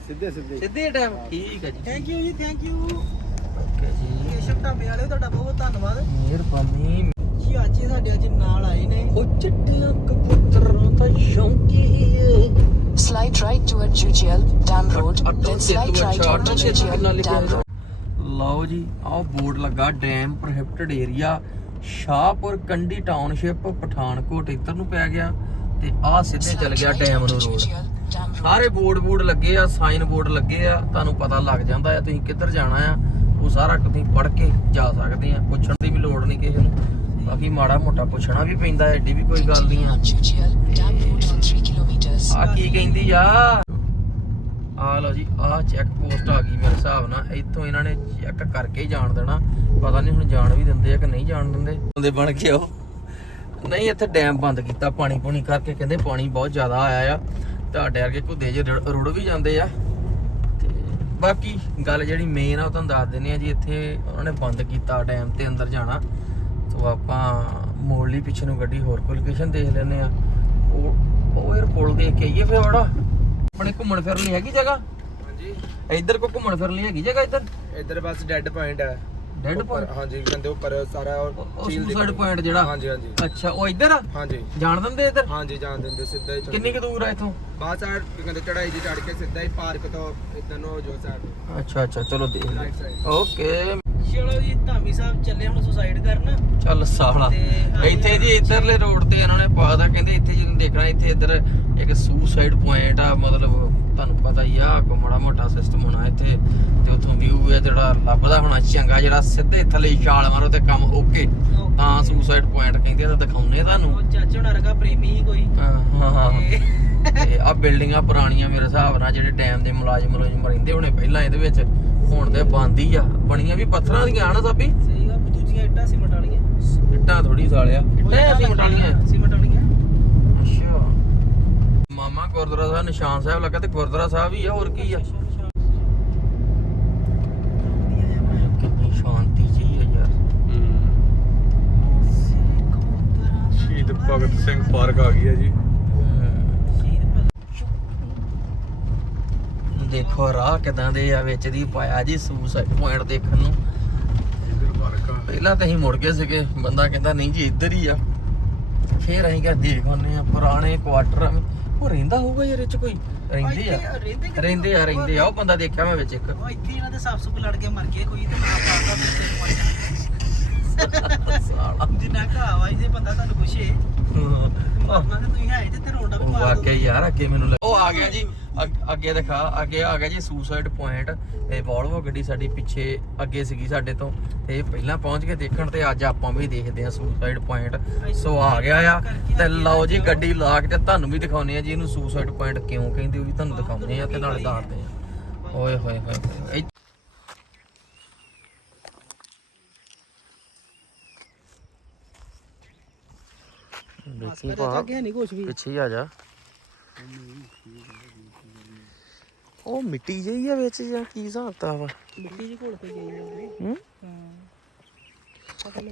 ਸਿੱਧੇ ਸਿੱਧੇ। ਸਿੱਧੇ ਡੈਮ। ਠੀਕ ਹੈ ਜੀ। ਥੈਂਕ ਯੂ ਜੀ ਥੈਂਕ ਯੂ ਓਕੇ ਜੀ। ਕੇਸ਼ਵ ਢਾਬੇ ਵਾਲੇ ਤੁਹਾਡਾ ਬਹੁਤ ਧੰਨਵਾਦ। ਮਿਹਰਬਾਨੀ। ਜੀ ਅੱਜ ਸਾਡੇ ਅੱਜ ਨਾਲ ਆਏ ਨੇ। ਉਹ ਚਿੱਟਿਆਂ ਦਾ ਸ਼ੌਂਕੀ Slide right toward Jujiel Dam Road, ਅੱਟੋ then ਤੇ slide ਤੂੰ right ਅੱਛਾ onto ਅੱਟੋ ਤੇ ਕਿੰਨਾ Jujiel ਲਿਖਿਆ Dam ਹੈ Road. ਲਓ ਜੀ ਆਹ ਬੋਰਡ ਲੱਗਾ dam prohibited area Shahpur Kandi township Pathankot ਇੱਧਰ ਨੂੰ ਪੈ ਗਿਆ ਤੇ ਆਹ ਸਿੱਧੇ ਚੱਲ ਗਿਆ ਡੈਮ ਨੂੰ ਰੋਡ. ਸਾਰੇ ਬੋਰਡ ਬੋਰਡ ਲੱਗੇ ਆ ਸਾਈਨ ਬੋਰਡ ਲੱਗੇ ਆ ਤੁਹਾਨੂੰ ਪਤਾ ਲੱਗ ਜਾਂਦਾ ਆ ਤੁਸੀਂ ਕਿੱਧਰ ਜਾਣਾ ਆ ਉਹ ਸਾਰਾ ਤੁਸੀਂ ਪੜ੍ਹ ਕੇ ਜਾ ਸਕਦੇ ਆ ਪੁੱਛਣ ਦੀ ਵੀ ਲੋੜ ਨਹੀਂ ਕਿਸੇ ਨੂੰ ਬਾਕੀ ਮਾੜਾ ਮੋਟਾ ਪੁੱਛਣਾ ਵੀ ਪੈਂਦਾ ਐਡੀ ਵੀ ਕੋਈ ਗੱਲ ਨਹੀਂ ਆ। On Jujiel Dam Road for 3 kilometers. ਆ ਕੀ ਕਹਿੰਦੀ ਆ? ਆ ਲਓ ਜੀ ਆ ਚੈੱਕ ਪੋਸਟ ਆ ਗਈ ਮੇਰੇ ਹਿਸਾਬ ਨਾਲ। ਇੱਥੋਂ ਇਹਨਾਂ ਨੇ ਚੈੱਕ ਕਰਕੇ ਹੀ ਜਾਣ ਦੇਣਾ। ਪਤਾ ਨਹੀਂ ਹੁਣ ਜਾਣ ਵੀ ਦਿੰਦੇ ਆ ਕਿ ਨਹੀਂ ਜਾਣ ਦਿੰਦੇ। ਹੁੰਦੇ ਬਣ ਕੇ ਉਹ। ਨਹੀਂ ਇੱਥੇ ਡੈਮ ਬੰਦ ਕੀਤਾ ਪਾਣੀ ਪੂਣੀ ਕਰਕੇ ਕਹਿੰਦੇ ਪਾਣੀ ਬਹੁਤ ਜ਼ਿਆਦਾ ਆਇਆ ਆ। ਤੁਹਾਡੇ ਵਰਗੇ ਘੁੱਦੇ ਜੇ ਰੁੜ ਵੀ ਜਾਂਦੇ ਆ। ਤੇ ਬਾਕੀ ਗੱਲ ਜਿਹੜੀ ਮੇਨ ਆ ਉਹ ਤੁਹਾਨੂੰ ਦੱਸ ਦਿੰਦੇ ਆ ਜੀ ਇੱਥੇ ਉਹਨਾਂ ਨੇ ਬੰਦ ਕੀਤਾ ਡੈਮ ਤੇ ਅੰਦਰ ਜਾਣਾ। ਸੋ ਆਪਾਂ ਮੋੜ ਲਈ ਪਿੱਛੇ ਨੂੰ ਗੱਡੀ ਹੋਰ ਕੋਈ ਲੋਕੇਸ਼ਨ ਦੇਖ ਲੈਂਦੇ ਆ ਉਹ ਉਹ ਯਾਰ ਪੁਲ ਦੇਖ ਕੇ ਆਈਏ ਫਿਰ ਵੜਾ ਆਪਣੇ ਘੁੰਮਣ ਫਿਰਨ ਲਈ ਹੈਗੀ ਜਗ੍ਹਾ? ਹਾਂਜੀ। ਇੱਧਰ ਕੋ ਘੁੰਮਣ ਫਿਰਨ ਲਈ ਹੈਗੀ ਜਗ੍ਹਾ ਇੱਧਰ? ਇੱਧਰ ਬਸ ਡੈੱਡ ਪੁਆਇੰਟ ਹੈ। ਡੈਡ ਪੁਆਇੰਟ ਹਾਂਜੀ ਕਹਿੰਦੇ ਉੱਪਰ ਸਾਰਾ ਉਹ ਸੁਸਾਈਡ। ਪੁਆਇੰਟ ਜਿਹੜਾ? ਹਾਂਜੀ ਹਾਂਜੀ। ਅੱਛਾ ਉਹ ਇੱਧਰ ਆ? ਹਾਂਜੀ। ਜਾਣ ਦਿੰਦੇ ਇੱਧਰ? ਹਾਂਜੀ ਜਾਣ ਦਿੰਦੇ ਸਿੱਧਾ ਹੀ ਕਿੰਨੀ ਕੁ ਦੂਰ ਆ ਇੱਥੋਂ? ਬਾਅਦ ਸਾਈਡ ਕਹਿੰਦੇ ਚੜਾਈ ਜੀ ਚੜ ਕੇ ਸਿੱਧਾ ਹੀ ਪਾਰਕ ਤੋਂ ਇਦਾਂ ਨੂੰ ਜੋ ਸਾਈਡ ਅੱਛਾ ਅੱਛਾ ਚਲੋ ਦੇਖ ਓਕੇ ਚਲੋ ਜੀ ਧਾਮੀ ਸਾਹਿਬ ਚੱਲੇ ਹੁਣ ਸੁਸਾਈਡ ਕਰਨ। ਚੱਲ ਸਾਲਾ। ਤੇ ਇੱਥੇ ਜੀ ਇੱਧਰਲੇ ਰੋਡ ਤੇ ਇਹਨਾਂ ਨੇ ਪਾਦਾ ਕਹਿੰਦੇ ਇੱਥੇ ਜਦੋਂ ਦੇਖਣਾ ਇੱਥੇ ਇੱਧਰ ਇੱਕ ਸੁਸਾਈਡ ਪੁਆਇੰਟ ਆ ਮਤਲਬ ਤੁਹਾਨੂੰ ਪਤਾ ਹੀ ਆ ਕੋ ਮਾੜਾ ਮੋਟਾ ਸਿਸਟਮ ਹੋਣਾ ਇੱਥੇ। ਤੇ ਉੱਥੋਂ ਵਿਊ ਹੈ ਜਿਹੜਾ ਲੱਭਦਾ ਹੋਣਾ ਚੰਗਾ ਜਿਹੜਾ ਸਿੱਧੇ ਥੱਲੇ ਛਾਲ ਮਾਰੋ ਤੇ ਕੰਮ ਓਕੇ ਤਾਂ ਸੁਸਾਈਡ ਪੁਆਇੰਟ ਕਹਿੰਦੇ ਤਾਂ ਦਿਖਾਉਨੇ ਤੁਹਾਨੂੰ। ਚਾਚੇ ਹੁਣਾਂ ਵਰਗਾ ਪ੍ਰੇਮੀ ਹੀ ਕੋਈ। ਹਾਂ ਹਾਂ ਆ ਬਿਲਡਿੰਗਾਂ ਪੁਰਾਣੀਆਂ ਮੇਰੇ ਹਿਸਾਬ ਨਾਲ ਜਿਹੜੇ ਡੈਮ ਦੇ ਮੁਲਾਜ਼ਮ ਮੁਲਾਜ਼ਮ ਰਹਿੰਦੇ ਹੋਣੇ ਪਹਿਲਾਂ ਇਹਦੇ ਵਿੱਚ। ਹੁਣ ਤੇ ਬੰਦ ਆ ਬਣੀਆਂ ਵੀ ਪੱਥਰਾਂ ਦੀਆਂ ਆ ਨਾ ਸਾਬੀ? ਸਹੀ ਗੱਲ ਦੂਜੀਆਂ ਇੱਟਾਂ ਸੀਮਟ ਵਾਲੀਆਂ। ਇੱਟਾਂ ਥੋੜੀ ਸਾਲਿਆ। ਇੱਟਾਂ ਅਸੀਂ ਮਟਾਲੀਆਂ ਸੀਮਟ ਵਾਲੀਆਂ ਅੱਛਾ। ਮਾਮਾ ਗੁਰਦੁਆਰਾ ਸਾਹਿਬ ਨਿਸ਼ਾਨ ਸਾਹਿਬ ਲੱਗਾ ਤੇ ਗੁਰਦੁਆਰਾ ਸਾਹਿਬ ਹੀ ਆ ਹੋਰ ਕੀ ਆ? ਕਿੰਨੀ ਸ਼ਾਂਤੀ ਜੀ ਆ ਯਾਰ। ਸ਼ਹੀਦ ਭਗਤ ਸਿੰਘ ਪਾਰਕ ਆ ਗਈ ਹੈ ਜੀ। ਦੇਖੋ ਰਾਹ ਕਿਦਾਂ ਦੇ ਆ ਵਿੱਚ ਦੀ ਪਾਇਆ ਜੀ ਸੁਸਾਈਡ ਪੁਆਇੰਟ ਦੇਖਣ ਨੂੰ। ਪਹਿਲਾਂ ਤਾਂ ਅਸੀਂ ਮੁੜ ਗਏ ਸੀਗੇ ਬੰਦਾ ਕਹਿੰਦਾ ਨਹੀਂ ਜੀ ਇੱਧਰ ਹੀ ਆ। ਫੇਰ ਅਸੀਂ ਕਿਹਾ ਦੇਖ ਆਉਂਦੇ ਆ ਪੁਰਾਣੇ ਕੁਆਟਰ ਉਹ ਰਹਿੰਦਾ ਹੋਊਗਾ ਯਾਰ ਇਹ ਚ ਕੋਈ? ਰਹਿੰਦੇ ਆ। ਰਹਿੰਦੇ ਆ ਰਹਿੰਦੇ ਆ। ਉਹ ਬੰਦਾ ਦੇਖਿਆ ਮੈਂ ਵਿੱਚ ਇੱਕ। ਉਹ ਇੱਥੇ ਇਹਨਾਂ ਦੇ ਸਾਫ਼ ਸੁਪ ਲੜ ਕੇ ਮਰ ਗਏ ਕੋਈ ਤੇ ਨਾ ਪਾਉਂਦਾ ਤੇ ਸਾਲਾ ਜਿੰਨਾ ਘਾਵਾ ਜੇ ਬੰਦਾ ਤੁਹਾਨੂੰ ਪੁੱਛੇ ਮਰਨਾ ਤੇ ਤੁਸੀਂ ਹੈ ਤੇ ਤੇ ਰੋਂਡਾ ਵੀ ਮਾਰ ਵਾਕਿਆ ਯਾਰ ਅੱਗੇ ਮੈਨੂੰ ਲੱਗ- ਉਹ ਆ ਗਿਆ ਜੀ ਅੱਗ- ਅੱਗੇ ਦਿਖਾ ਅੱਗੇ ਆ ਗਿਆ ਜੀ ਸੁਸਾਈਡ ਪੁਆਇੰਟ ਤੇ ਵੋਲਵੋ ਗੱਡੀ ਸਾਡੀ ਪਿੱਛੇ ਅੱਗੇ ਸੀਗੀ ਸਾਡੇ ਤੋਂ ਤੇ ਇਹ ਪਹਿਲਾਂ ਪਹੁੰਚ ਕੇ ਦੇਖਣ ਤੇ ਅੱਜ ਆਪਾਂ ਵੀ ਦੇਖਦੇ ਆ ਸੁਸਾਈਡ ਪੁਆਇੰਟ ਸੋ ਆ ਗਿਆ ਆ ਤੇ ਲਓ ਜੀ ਗੱਡੀ ਲਾ ਕੇ ਤੇ ਤੁਹਾਨੂੰ ਵੀ ਦਿਖਾਉਨੇ ਆ ਜੀ ਇਹਨੂੰ ਸੁਸਾਈਡ ਪੁਆਇੰਟ ਕਿਉਂ ਕਹਿੰਦੇ ਉਹ ਵੀ ਤੁਹਾਨੂੰ ਦਿਖਾਉਂਦੇ ਆ ਤੇ ਨਾਲੇ ਦੱਸਦੇ ਆ ਓਏ ਹੋਏ ਹੋਏ ਹੋਏ। ਇਹ- ਦੇਖੀ ਭਾ ਅੱਗੇ ਨਹੀਂ ਕੁਝ ਵੀ ਪਿੱਛੇ ਹੀ ਆ ਜਾ ਉਹ ਮਿੱਟੀ ਜਿਹੀ ਆ ਵਿੱਚ ਜਾਂ ਕੀ ਹਿਸਾਬ ਤਾ ਵਾ ਮਿੱਟੀ ਜੀ ਘੋਲ ਕੇ ਗਈ ਹੋਵੇ ਹੂੰ ਹਾਂ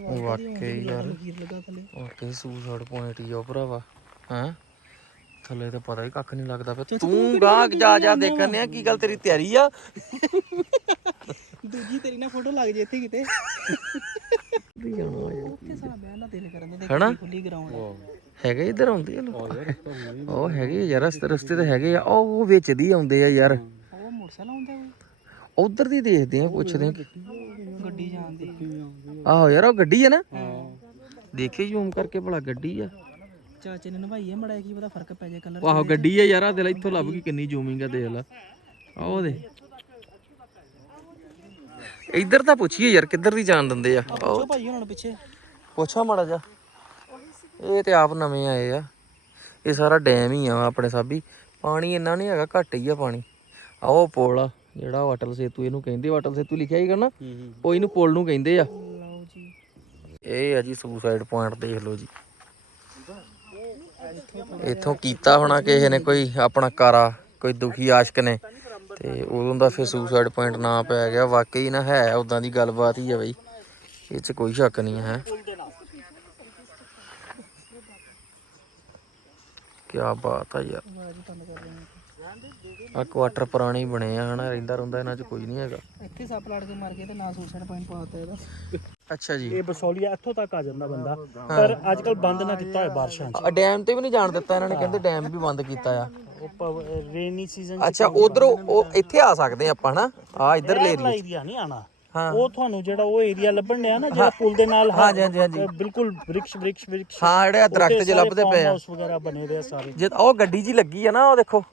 ਉਹ ਵਾਕਈ ਯਾਰ ਗੀਰ ਲੱਗਾ ਥੱਲੇ ਉਹ ਕੇ ਸੂਸਾਈਡ ਪੁਆਇੰਟ ਹੀ ਆ ਭਰਾਵਾ ਹਾਂ ਥੱਲੇ ਤਾਂ ਪਤਾ ਹੀ ਕੱਖ ਨਹੀਂ ਲੱਗਦਾ ਪਿਆ ਤੂੰ ਗਾਂ ਜਾ ਜਾ ਦੇਖਣ ਆ ਕੀ ਗੱਲ ਤੇਰੀ ਤਿਆਰੀ ਆ ਦੂਜੀ ਤੇਰੀ ਨਾ ਫੋਟੋ ਲੱਗ ਜੇ ਇੱਥੇ ਕਿਤੇ ਵੀ ਜਾਣਾ ਉੱਥੇ ਸਾਰਾ ਬਹਿਣ ਦਾ ਦਿਲ ਕਰਨ ਦੇ ਹੈਨਾ? ਖੁੱਲੀ ਗਰਾਊਂਡ ਹੈਗੇ ਇੱਧਰ ਆਉਂਦੇ ਆ ਲੋਕ। ਉਹ ਹੈਗੇ ਯਾਰ ਰਸਤੇ ਰਸਤੇ ਤੇ ਹੈਗੇ ਆ। ਉਹ ਵਿੱਚ ਦੀ ਆਉਂਦੇ ਆ ਯਾਰ। ਉਹ ਮੋਟਰਸਾਈਕਲ ਆਉਂਦਾ ਕੋਈ ਉਧਰ ਦੀ ਦੇਖਦੇ ਆ ਪੁੱਛਦੇ ਆ। ਗੱਡੀ ਜਾਂਦੀ ਆਹੋ ਯਾਰ ਉਹ ਗੱਡੀ ਆ ਨਾ। ਦੇਖੀ ਜ਼ੂਮ ਕਰਕੇ ਭਲਾ ਗੱਡੀ ਆ। ਚਾਚੇ ਨੇ ਨਵਾਈਏ ਮੜਾ ਕੀ ਪਤਾ ਫ਼ਰਕ ਪੈ ਜਾਏ ਕਲਰ ਆਹੋ ਗੱਡੀ ਆ ਯਾਰ ਆ ਦਿਲ ਇੱਥੋਂ ਲੱਭ ਗਈ ਕਿੰਨੀ ਜ਼ੂਮਿੰਗ ਆ ਦੇਖ ਲੈ। ਆ ਉਹ ਦੇ ਇੱਧਰ ਤਾਂ ਪੁੱਛੀਏ ਯਾਰ ਕਿੱਧਰ ਦੀ ਜਾਣ ਦਿੰਦੇ ਆ? ਆਓ ਭਾਈ ਉਹਨਾਂ ਨੂੰ ਪਿੱਛੇ। ਪੁੱਛਾ ਮਾੜਾ ਜਾ ਇਹ ਤੇ ਆਪ ਨਵੇਂ ਆਏ ਆ। ਇਹ ਸਾਰਾ ਡੈਮ ਹੀ ਆ ਆਪਣੇ ਸਾਬੀ। ਪਾਣੀ ਇੰਨਾ ਨਹੀਂ ਹੈਗਾ ਘੱਟ ਹੀ ਆ ਪਾਣੀ। ਆ ਉਹ ਪੁਲ ਆ ਜਿਹੜਾ ਅਟਲ ਸੇਤੂ ਇਹਨੂੰ ਕਹਿੰਦੇ ਆ, ਅਟਲ ਸੇਤੂ ਲਿਖਿਆ ਹੀਗਾ ਨਾ ਉਹ ਇਹਨੂੰ ਪੁਲ ਨੂੰ ਕਹਿੰਦੇ ਆ। ਇਹ ਆ ਜੀ ਸੁਸਾਈਡ ਪੁਆਇੰਟ ਦੇਖ ਲਓ ਜੀ। ਇੱਥੋਂ ਕੀਤਾ ਹੋਣਾ ਕਿਸੇ ਨੇ ਕੋਈ ਆਪਣਾ ਕਾਰਾ ਕੋਈ ਦੁਖੀ ਆਸ਼ਕ ਨੇ। ਤੇ ਉਦੋਂ ਦਾ ਫਿਰ ਸੁਸਾਈਡ ਪੁਆਇੰਟ ਨਾਂ ਪੈ ਗਿਆ। ਵਾਕਈ ਨਾ ਹੈ ਉਦਾਂ ਦੀ ਗੱਲਬਾਤ ਹੀ ਆ ਬਈ। ਇਹ 'ਚ ਕੋਈ ਸ਼ੱਕ ਨਹੀਂ ਹੈ। ਕੀ ਬਾਤ ਆ ਯਾਰ। ਆ ਕੁਆਟਰ ਪੁਰਾਣੇ ਹੀ ਬਣੇ ਆ ਹਨਾ ਰਹਿੰਦਾ ਰੁੰਦਾ ਇਹਨਾਂ 'ਚ ਕੋਈ ਨਹੀਂ ਹੈਗਾ। ਇੱਥੇ ਸੱਪ ਲੜ ਕੇ ਮਰ ਗਏ ਤੇ ਨਾ ਸੁਸਾਈਡ ਪੁਆਇੰਟ ਪਾਤਾ ਇਹਦਾ। ਅੱਛਾ ਜੀ। ਇਹ ਬਸੋਲੀਆ ਇੱਥੋਂ ਤੱਕ ਆ ਜਾਂਦਾ ਬੰਦਾ। ਪਰ ਅੱਜ ਕੱਲ ਬੰਦ ਨਾ ਕੀਤਾ ਹੋਇਆ ਬਾਰਿਸ਼ਾਂ 'ਚ। ਡੈਮ ਤੇ ਵੀ ਨਹੀਂ ਜਾਣ ਦਿੱਤਾ ਇਹਨਾਂ ਨੇ ਕਹਿੰਦੇ ਡੈਮ ਵੀ ਬੰਦ ਕੀਤਾ ਆ। ਉਹ ਰੇਨੀ ਸੀਜ਼ਨ ਅੱਛਾ ਉਧਰੋਂ ਉਹ ਇੱਥੇ ਆ ਸਕਦੇ ਆ ਆਪਾਂ ਨਾ ਆ ਇੱਧਰ ਲੈ ਵਾਲਾ ਏਰੀਆ ਨਹੀਂ ਆਣਾ ਹਾਂ। ਉਹ ਤੁਹਾਨੂੰ ਜਿਹੜਾ ਉਹ ਏਰੀਆ ਲੱਭਣ ਡਿਆ ਨਾ ਜਿਹੜਾ ਪੁਲ ਦੇ ਨਾਲ ਹਾਂਜੀ, ਹਾਂਜੀ, ਹਾਂਜੀ। ਅ, ਬਿਲਕੁਲ ਬ੍ਰਿਕਸ਼ ਬ੍ਰਿਕਸ਼ ਬ੍ਰਿਕਸ਼। ਹਾਂ ਜਿਹੜੇ ਦਰਖਤ ਜੇ ਲੱਭਦੇ ਪਏ ਆ। ਹਾਊਸ ਵਗੈਰਾ ਬਣੇ ਦੇ ਆ ਸਾਰੇ। ਜੇ ਉਹ ਗੱਡੀ ਜੀ ਲੱਗੀ ਆ ਨਾ ਉਹ ਦੇਖੋ।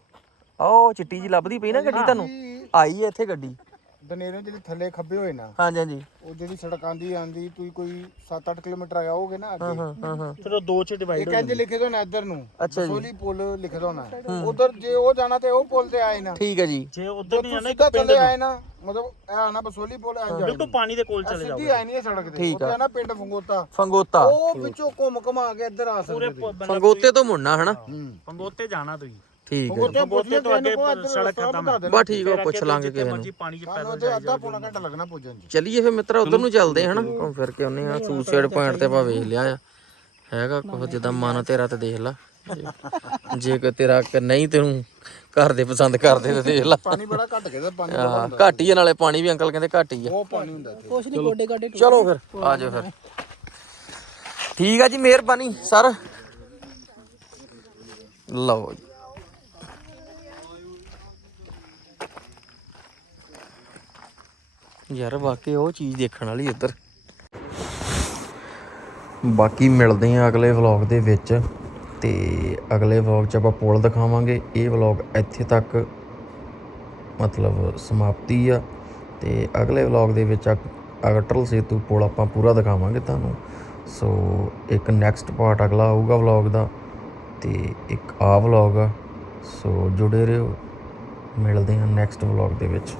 ਆਹ ਉਹ ਚਿੱਟੀ ਜੀ ਲੱਭਦੀ ਪਈ ਨਾ ਗੱਡੀ ਤੁਹਾਨੂੰ। ਆਈ ਹੈ ਇੱਥੇ ਗੱਡੀ। ਦਨੇਰੇ ਜਿਹੜੇ ਥੱਲੇ ਖੱਬੇ ਹੋਏ ਨਾ ਹਾਂਜੀ ਹਾਂਜੀ। ਉਹ ਜਿਹੜੀ ਸੜਕ ਆਂਦੀ ਆਂਦੀ ਤੁਸੀਂ ਕੋਈ 7-8 ਕਿਲੋਮੀਟਰ ਆਓਗੇ ਨਾ ਅੱਗੇ। ਹਾਂ ਹਾਂ ਹਾਂ ਫਿਰ ਉਹ ਦੋ ਚ ਡਿਵਾਈਡ ਹੋ ਕਹਿੰਦੇ ਲਿਖੇ ਦੋ ਨਾ ਇੱਧਰ ਨੂੰ ਅੱਛਾ ਜੀ। ਸੋਲੀ ਪੁਲ ਲਿਖੇ ਦੋ ਨਾ ਉਧਰ ਜੇ ਉਹ ਜਾਣਾ ਤੇ ਉਹ ਪੁਲ ਤੇ ਆਏ ਨਾ। ਠੀਕ ਹੈ ਜੀ। ਜੇ ਉਧਰ ਨਹੀਂ ਆਣਾ ਇੱਕ ਸਿੱਧਾ ਪਿੰਡ ਆਏ ਨਾ ਮਤਲਬ ਇਹ ਆਣਾ ਬਸੋਲੀ ਪੁਲ ਆ ਜਾਏ ਬਿਲਕੁਲ ਪਾਣੀ ਦੇ ਕੋਲ ਚਲੇ ਜਾਓ ਸਿੱਧੀ ਆਈ ਨਹੀਂ ਇਹ ਸੜਕ ਤੇ। ਠੀਕ ਉੱਥੇ ਆ ਨਾ ਪਿੰਡ ਫੰਗੋਤਾ। ਫੰਗੋਤਾ। ਉਹ ਵਿੱਚੋਂ ਘੁੰਮ ਘੁਮਾ ਕੇ ਇੱਧਰ ਆ ਸਕਦੇ ਤੁਸੀਂ। ਫੰਗੋਤੇ ਤੋਂ ਮੁੜਨਾ ਹਨਾ? ਪੰਗੋਤੇ ਜਾਣਾ ਤੁਸੀਂ। ਠੀਕ ਹੈ ਪੰਗੋਤੇ ਤੋਂ ਅੱਗੇ ਸੜਕ ਖਤਮ ਹੈ ਬਾ ਠੀਕ ਆ ਉਹ ਪੁੱਛ ਲਾਂਗੇ ਕਿਸੇ ਨੂੰ। ਜੀ ਪਾਣੀ ਚ ਸਾਨੂੰ ਉੱਥੇ ਅੱਧਾ ਪੌਣਾ ਘੰਟਾ ਲੱਗਣਾ ਪੁੱਜਣ ਚ ਚਲਿਏ ਫਿਰ ਮਿੱਤਰਾ ਉਧਰ ਨੂੰ ਚੱਲਦੇ ਹਾਂ ਹਨਾ ਘੁੰਮ ਫਿਰ ਕੇ ਆਉਨੇ ਆ ਸੁਸਾਈਡ ਪੁਆਇੰਟ ਤੇ ਆਪਾਂ ਵੇਖ ਲਿਆ ਆ। ਹੈਗਾ ਕੁਝ ਜਿੱਦਾਂ ਮਨ ਤੇਰਾ ਤੇ ਦੇਖ ਲਾ। ਜੇ- ਕਿ ਤੇਰਾ ਕਿ ਨਹੀਂ ਤੈਨੂੰ ਘਰ ਦੇ ਪਸੰਦ ਕਰਦੇ ਤੇ ਦੇਖ ਲਾ। ਪਾਣੀ ਬੜਾ ਘੱਟ ਗਿਆ ਪਾਣੀ ਆਹ, ਘੱਟ ਹੀ ਆ ਨਾਲੇ ਪਾਣੀ ਵੀ ਅੰਕਲ ਕਹਿੰਦੇ ਘੱਟ ਹੀ ਆ। ਉਹ ਪਾਣੀ ਹੁੰਦਾ ਕੁਛ ਨਹੀਂ ਗੋਡੇ ਗਾਡੇ ਚਲੋ ਫਿਰ ਆ ਜਾਓ ਫਿਰ। ਠੀਕ ਆ ਜੀ ਮਿਹਰਬਾਨੀ ਸਰ। ਲਓ ਜੀ। ਯਾਰ ਵਾਕਈ ਉਹ ਚੀਜ਼ ਦੇਖਣ ਵਾਲੀ ਉੱਧਰ ਬਾਕੀ ਮਿਲਦੇ ਆ ਅਗਲੇ ਵਲੌਗ ਦੇ ਵਿੱਚ ਤੇ ਅਗਲੇ ਵਲੌਗ 'ਚ ਆਪਾਂ ਪੁਲ ਦਿਖਾਵਾਂਗੇ। ਇਹ ਵਲੌਗ ਇੱਥੇ ਤੱਕ ਮਤਲਬ ਸਮਾਪਤੀ ਆ ਤੇ ਅਗਲੇ ਵਲੌਗ ਦੇ ਵਿੱਚ ਅਕ- ਅਟਲ ਸੇਤੂ ਪੁਲ ਆਪਾਂ ਪੂਰਾ ਦਿਖਾਵਾਂਗੇ ਤੁਹਾਨੂੰ। ਸੋ ਇੱਕ ਨੈਕਸਟ ਪਾਰਟ ਅਗਲਾ ਆਊਗਾ ਵਲੌਗ ਦਾ ਤੇ ਇੱਕ ਆ ਵਲੌਗ ਆ। ਸੋ ਜੁੜੇ ਰਹੋ। ਮਿਲਦੇ ਹਾਂ ਨੈਕਸਟ ਵਲੌਗ ਦੇ ਵਿੱਚ।